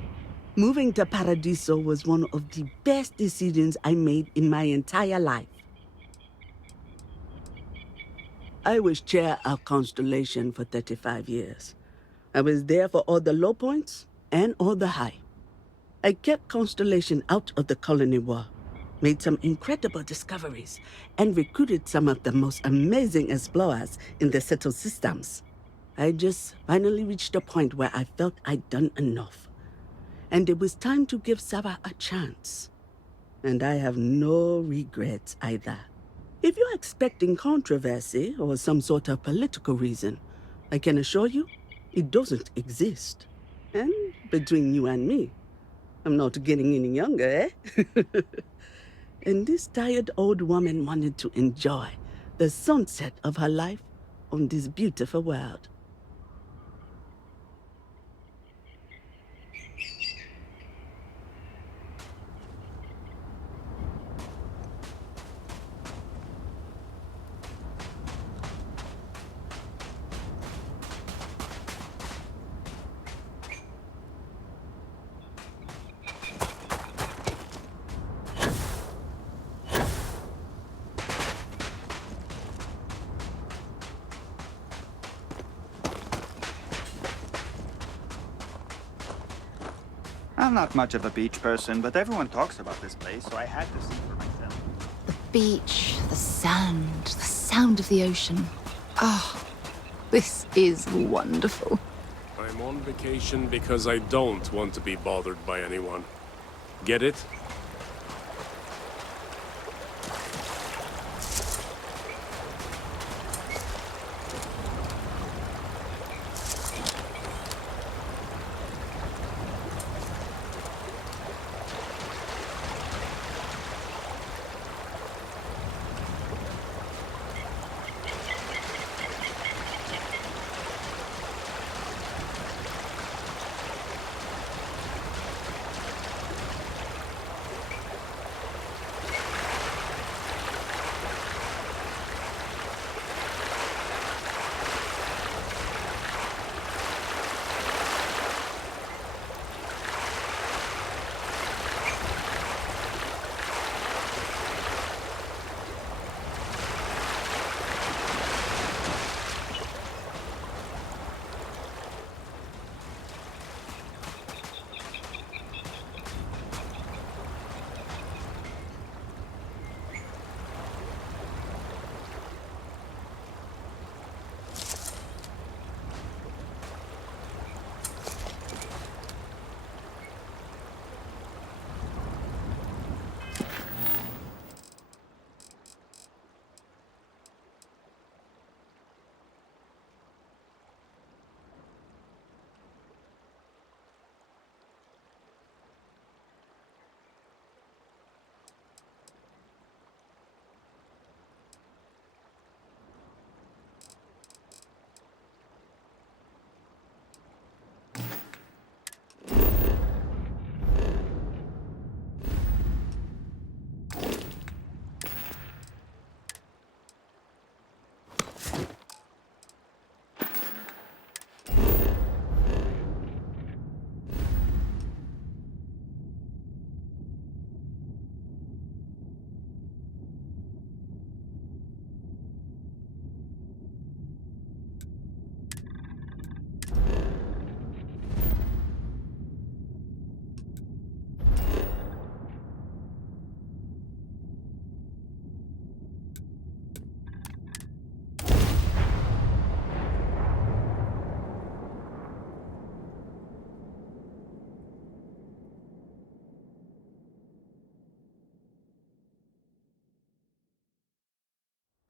Moving to Paradiso was one of the best decisions I made in my entire life. I was chair of Constellation for 35 years. I was there for all the low points and all the high. I kept Constellation out of the colony war, made some incredible discoveries, and recruited some of the most amazing explorers in the settled systems. I just finally reached a point where I felt I'd done enough. And it was time to give Sarah a chance. And I have no regrets either. If you're expecting controversy or some sort of political reason, I can assure you, it doesn't exist. And between you and me, I'm not getting any younger, eh? And this tired old woman wanted to enjoy the sunset of her life on this beautiful world. I'm not much of a beach person, but everyone talks about this place, so I had to see for myself. The beach, the sand, the sound of the ocean. Oh, this is wonderful. I'm on vacation because I don't want to be bothered by anyone. Get it?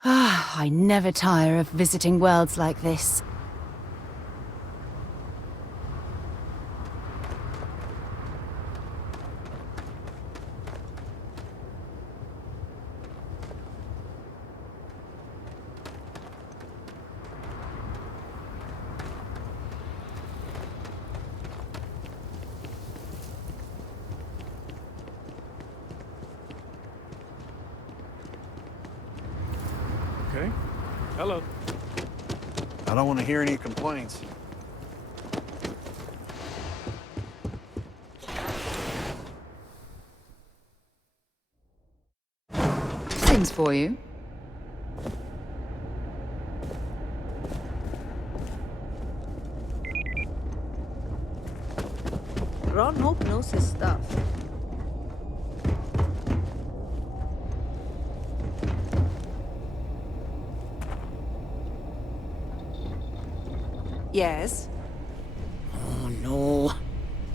Ah, I never tire of visiting worlds like this. Okay. Hello. I don't want to hear any complaints. Things for you. Ron Hope knows his stuff. Yes? Oh, no.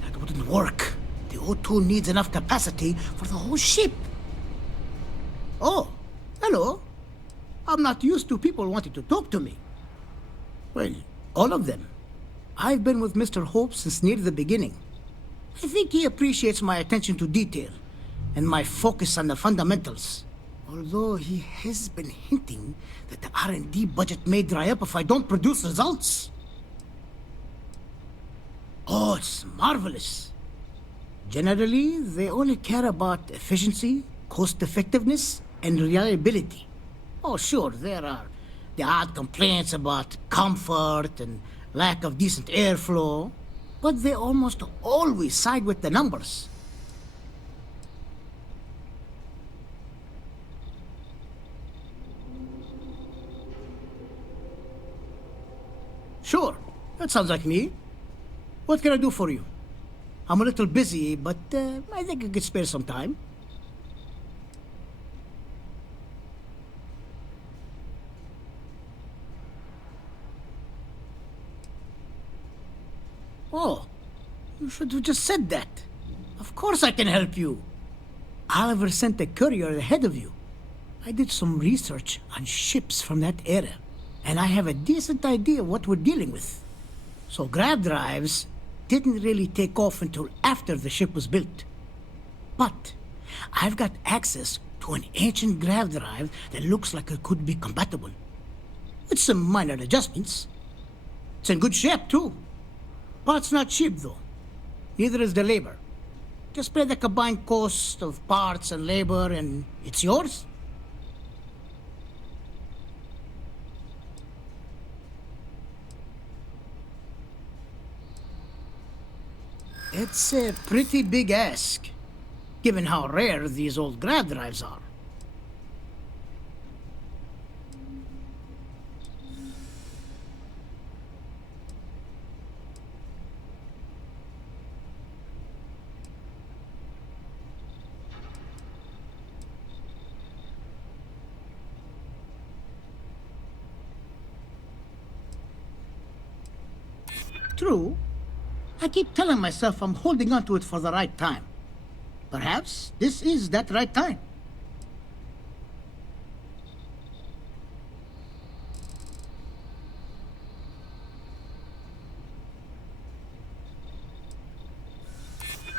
That wouldn't work. The O2 needs enough capacity for the whole ship. Oh, hello. I'm not used to people wanting to talk to me. Well, all of them. I've been with Mr. Hope since near the beginning. I think he appreciates my attention to detail and my focus on the fundamentals. Although he has been hinting that the R&D budget may dry up if I don't produce results. Oh, it's marvelous. Generally, they only care about efficiency, cost-effectiveness, and reliability. Oh, sure, there are the odd complaints about comfort and lack of decent airflow, but they almost always side with the numbers. Sure, that sounds like me. What can I do for you? I'm a little busy, but I think I could spare some time. Oh, you should have just said that. Of course I can help you. Oliver sent a courier ahead of you. I did some research on ships from that era, and I have a decent idea what we're dealing with. So grav drives didn't really take off until after the ship was built. But I've got access to an ancient grav drive that looks like it could be compatible. With some minor adjustments. It's in good shape, too. Parts not cheap, though. Neither is the labor. Just pay the combined cost of parts and labor, and it's yours. It's a pretty big ask, given how rare these old grav drives are. True. I keep telling myself I'm holding on to it for the right time. Perhaps this is that right time.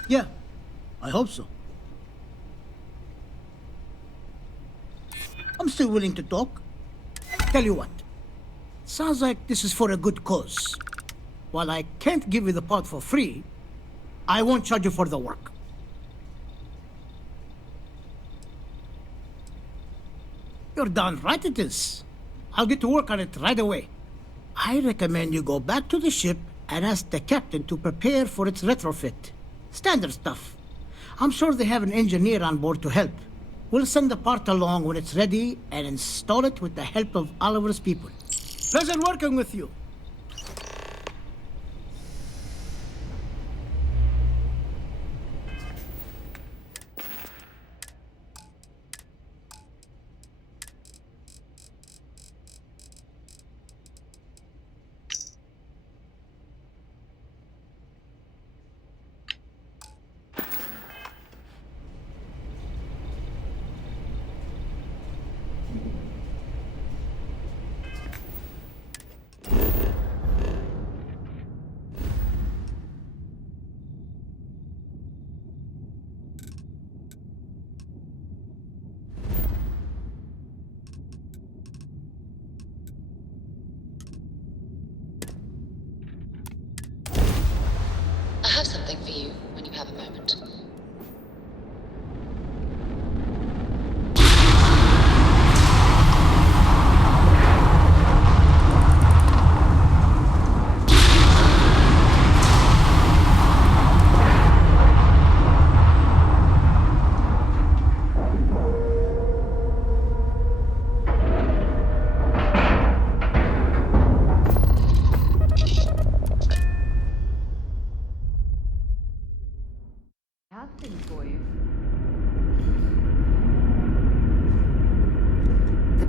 Yeah, I hope so. I'm still willing to talk. Tell you what, sounds like this is for a good cause. While I can't give you the part for free, I won't charge you for the work. You're darn right it is. I'll get to work on it right away. I recommend you go back to the ship and ask the captain to prepare for its retrofit. Standard stuff. I'm sure they have an engineer on board to help. We'll send the part along when it's ready and install it with the help of Oliver's people. Pleasure working with you. I have something for you when you have a moment.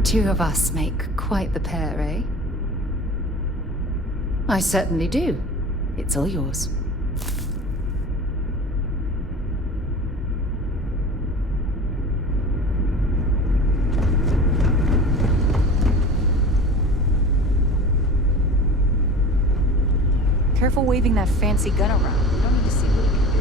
Two of us make quite the pair, eh? I certainly do. It's all yours. Careful waving that fancy gun around. We don't need to see what it can do.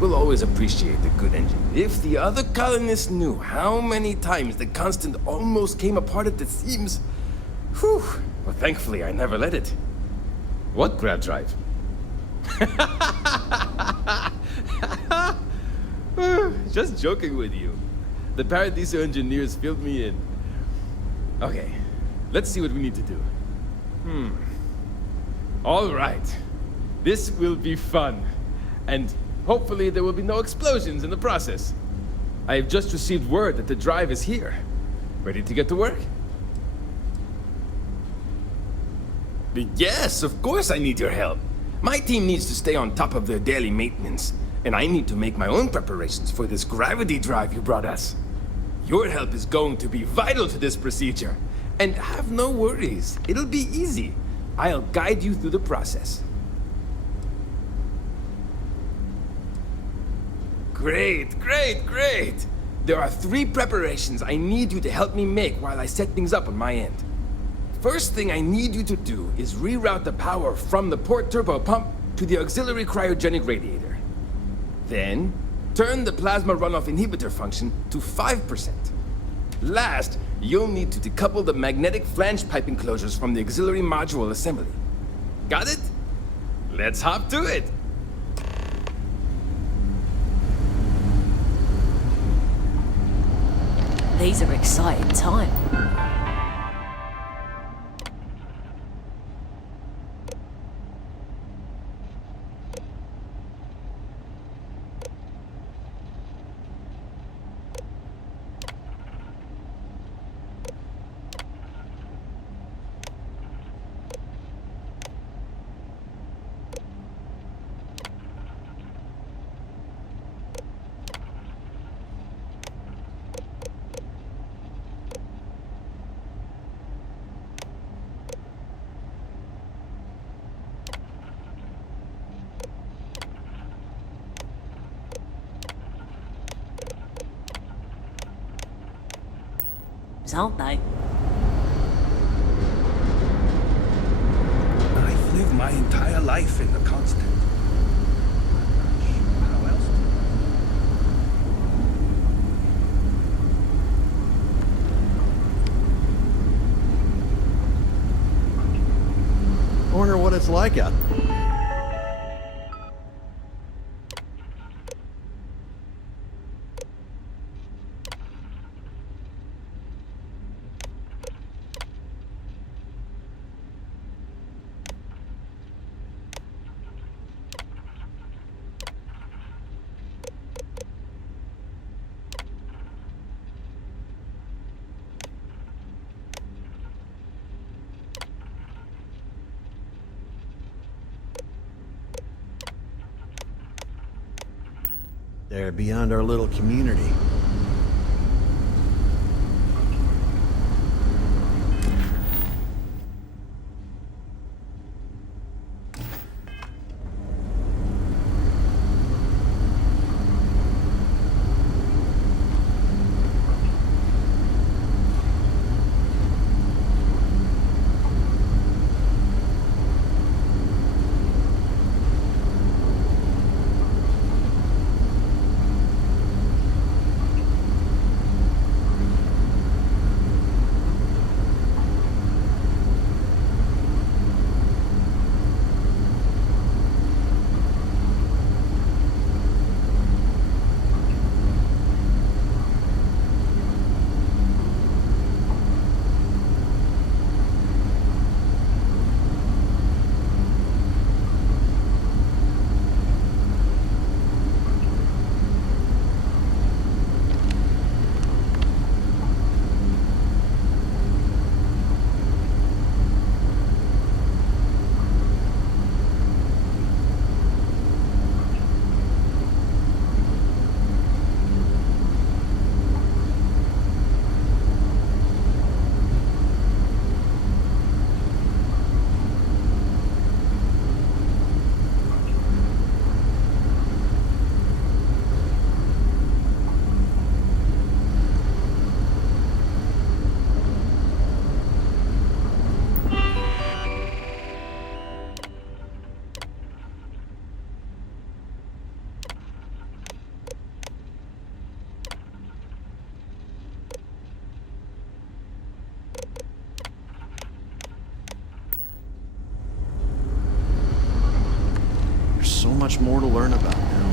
People always appreciate the good engine. If the other colonists knew how many times the Constant almost came apart at the seams... Whew. Well, thankfully, I never let it. What grab drive? Just joking with you. The Paradiso engineers filled me in. Okay, let's see what we need to do. All right. This will be fun. And hopefully there will be no explosions in the process. I have just received word that the drive is here. Ready to get to work? Yes, of course I need your help. My team needs to stay on top of their daily maintenance, and I need to make my own preparations for this gravity drive you brought us. Your help is going to be vital to this procedure. And have no worries, it'll be easy. I'll guide you through the process. Great, great, great! There are 3 preparations I need you to help me make while I set things up on my end. First thing I need you to do is reroute the power from the port turbo pump to the auxiliary cryogenic radiator. Then, turn the plasma runoff inhibitor function to 5%. Last, you'll need to decouple the magnetic flange pipe enclosures from the auxiliary module assembly. Got it? Let's hop to it! These are exciting times. Aren't they? I've lived my entire life in the Constant. How else? I wonder what it's like out there. They're beyond our little community. so much more to learn about now.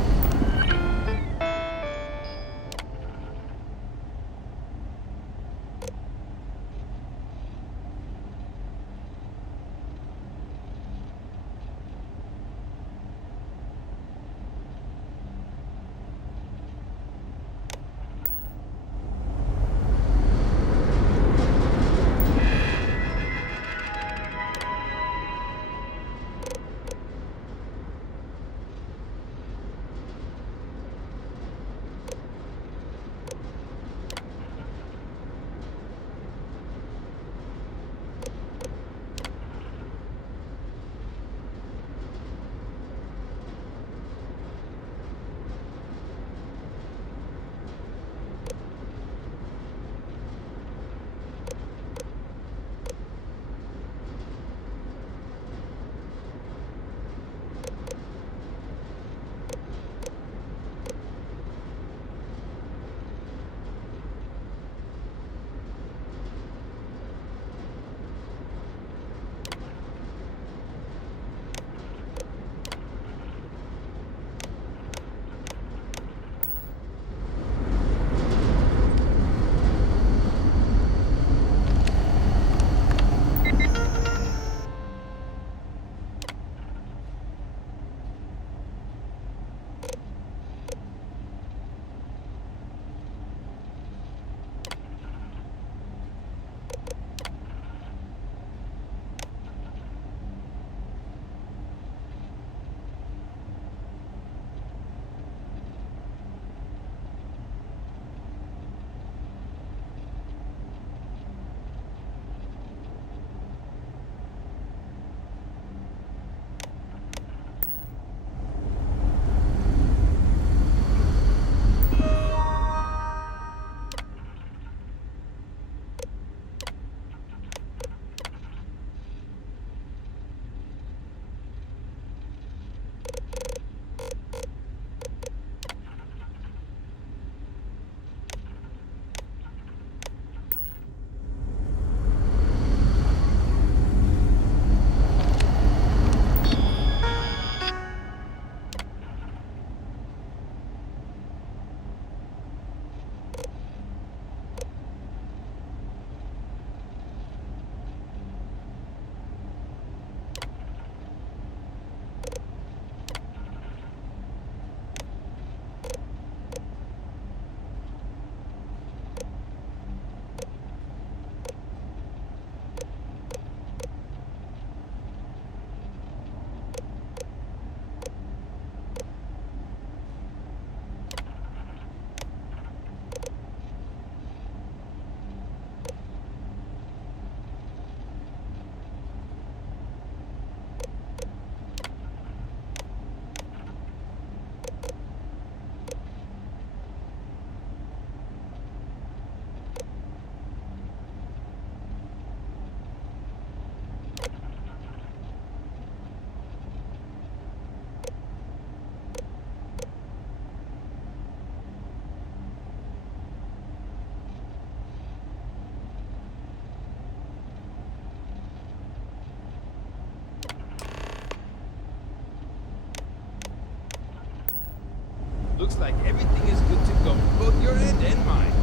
Looks like everything is good to go, both your end and mine.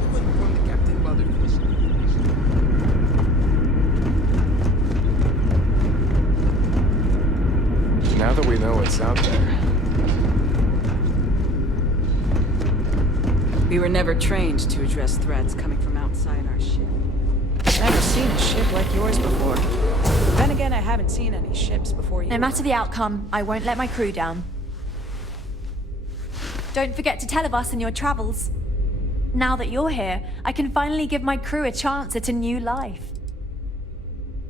You will inform the captain while they're finishing the information. Now that we know what's out there. We were never trained to address threats coming from outside our ship. Never seen a ship like yours before. Then again, I haven't seen any ships before you. No matter the outcome, I won't let my crew down. Don't forget to tell of us in your travels. Now that you're here, I can finally give my crew a chance at a new life.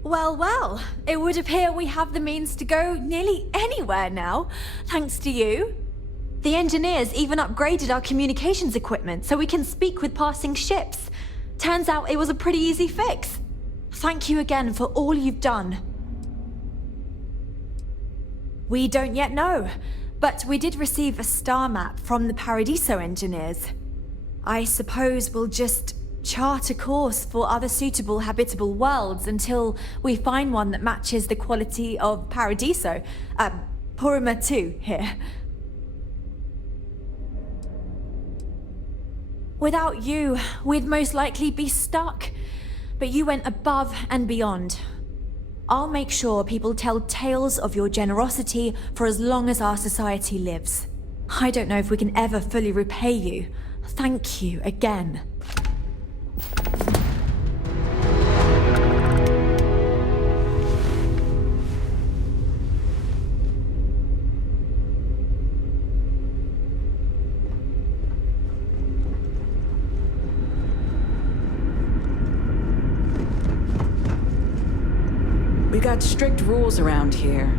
Well, well, it would appear we have the means to go nearly anywhere now, thanks to you. The engineers even upgraded our communications equipment so we can speak with passing ships. Turns out it was a pretty easy fix. Thank you again for all you've done. We don't yet know, but we did receive a star map from the Paradiso engineers. I suppose we'll just chart a course for other suitable habitable worlds until we find one that matches the quality of Paradiso. Purima 2 here. Without you, we'd most likely be stuck. But you went above and beyond. I'll make sure people tell tales of your generosity for as long as our society lives. I don't know if we can ever fully repay you. Thank you again. We got strict rules around here.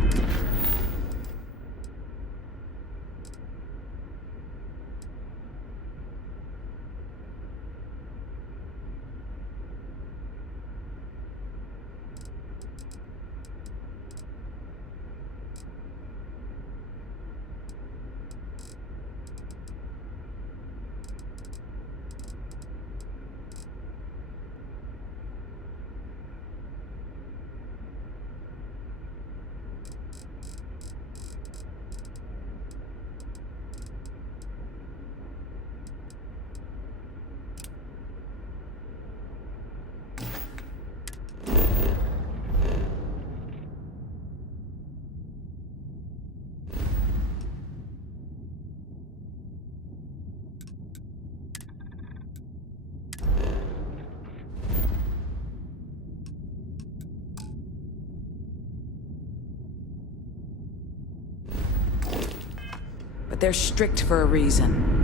But they're strict for a reason.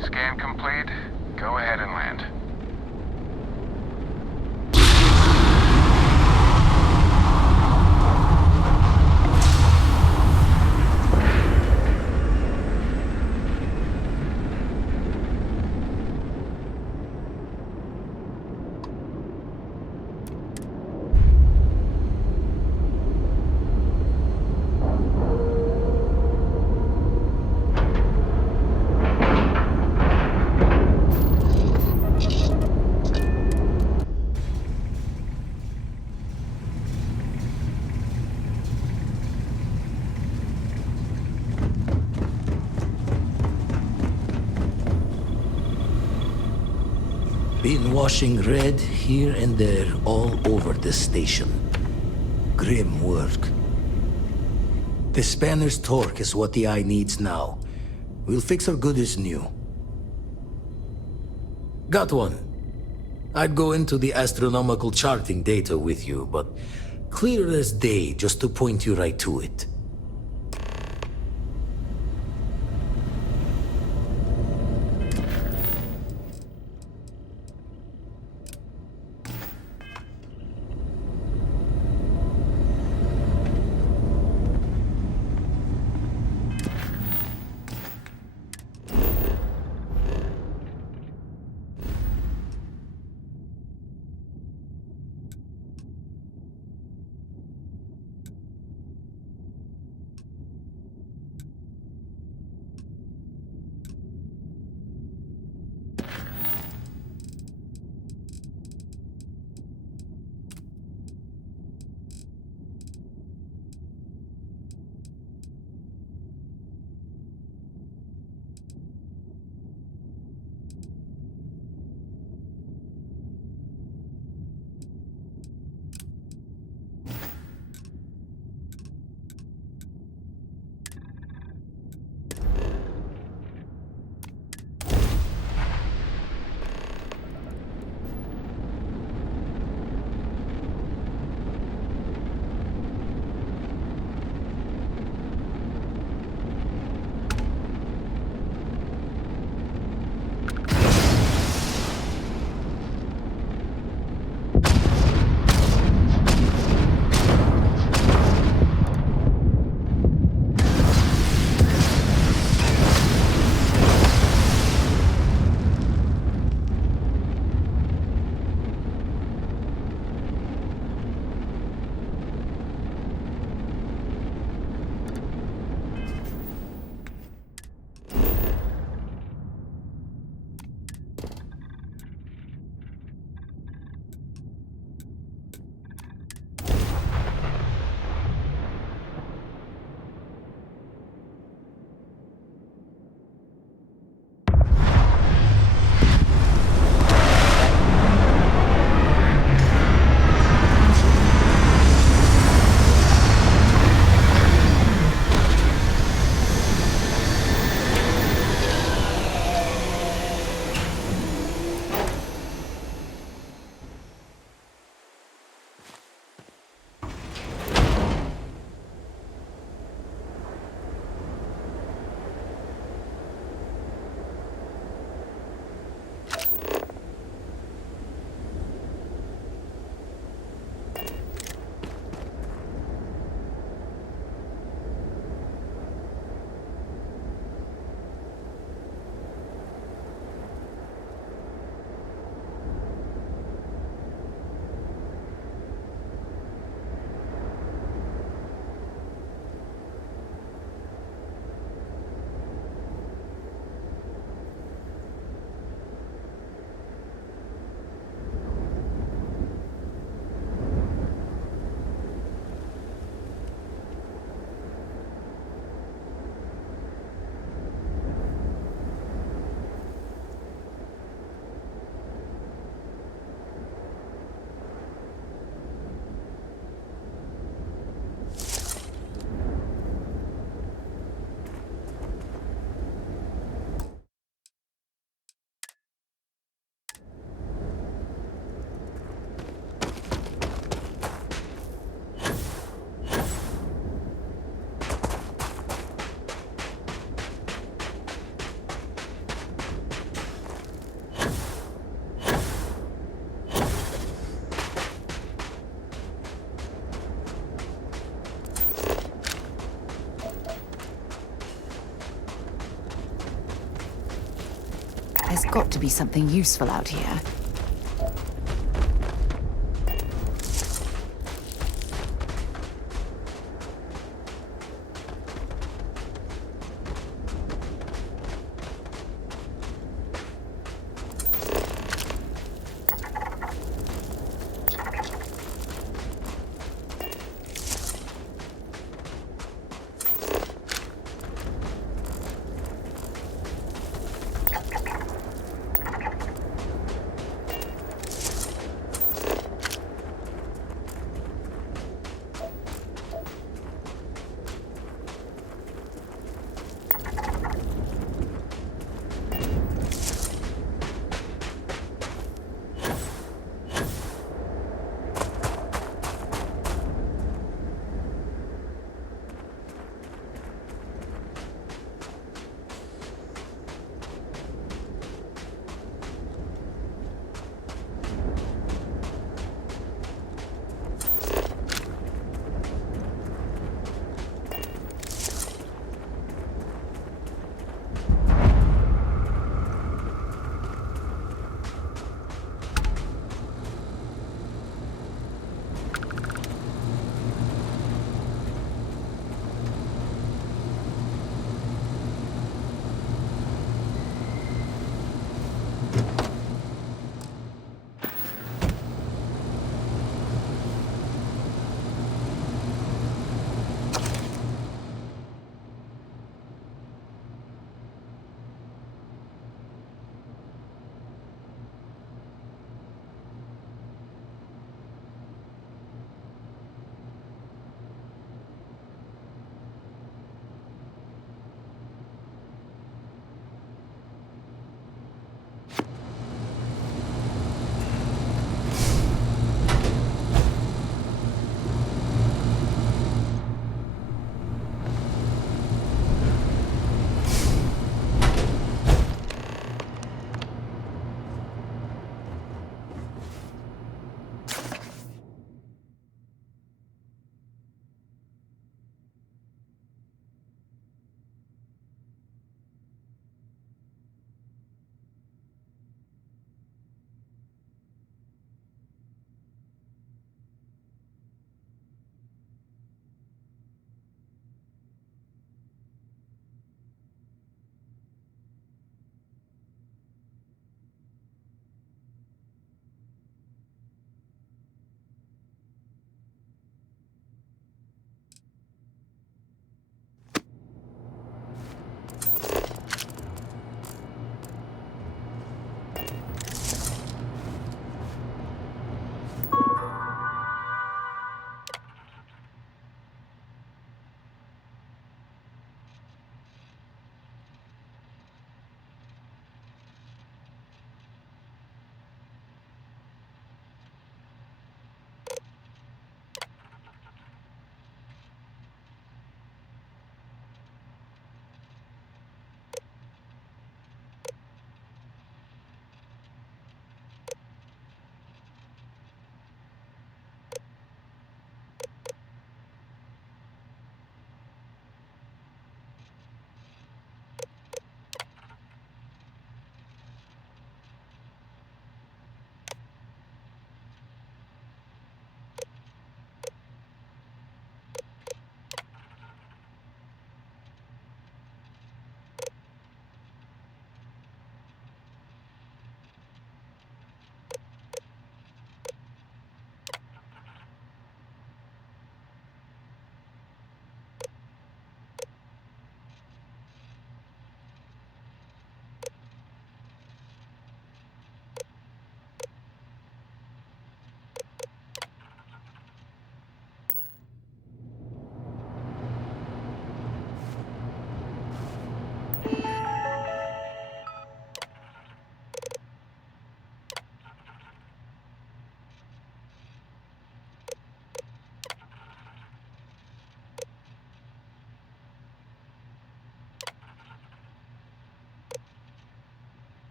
Scan complete. Go ahead and land. Been washing red here and there all over the station. Grim work. The spanner's torque is what the eye needs now. We'll fix her good as new. Got one. I'd go into the astronomical charting data with you, but clear as day just to point you right to it. got to be something useful out here.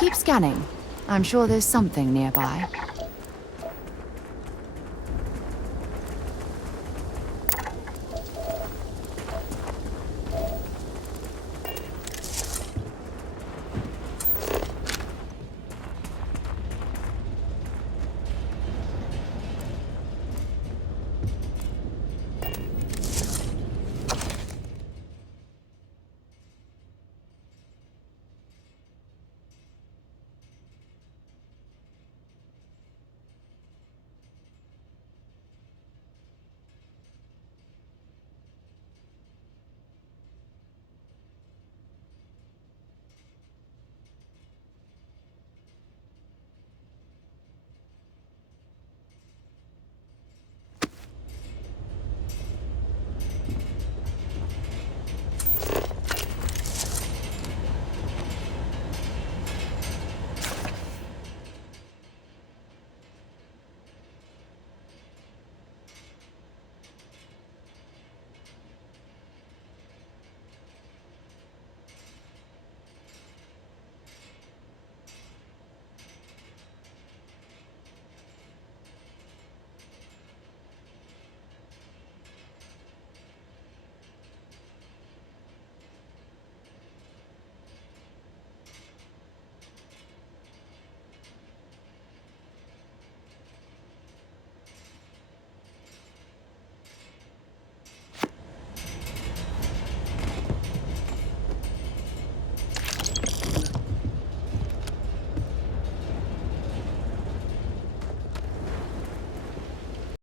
Keep scanning. I'm sure there's something nearby.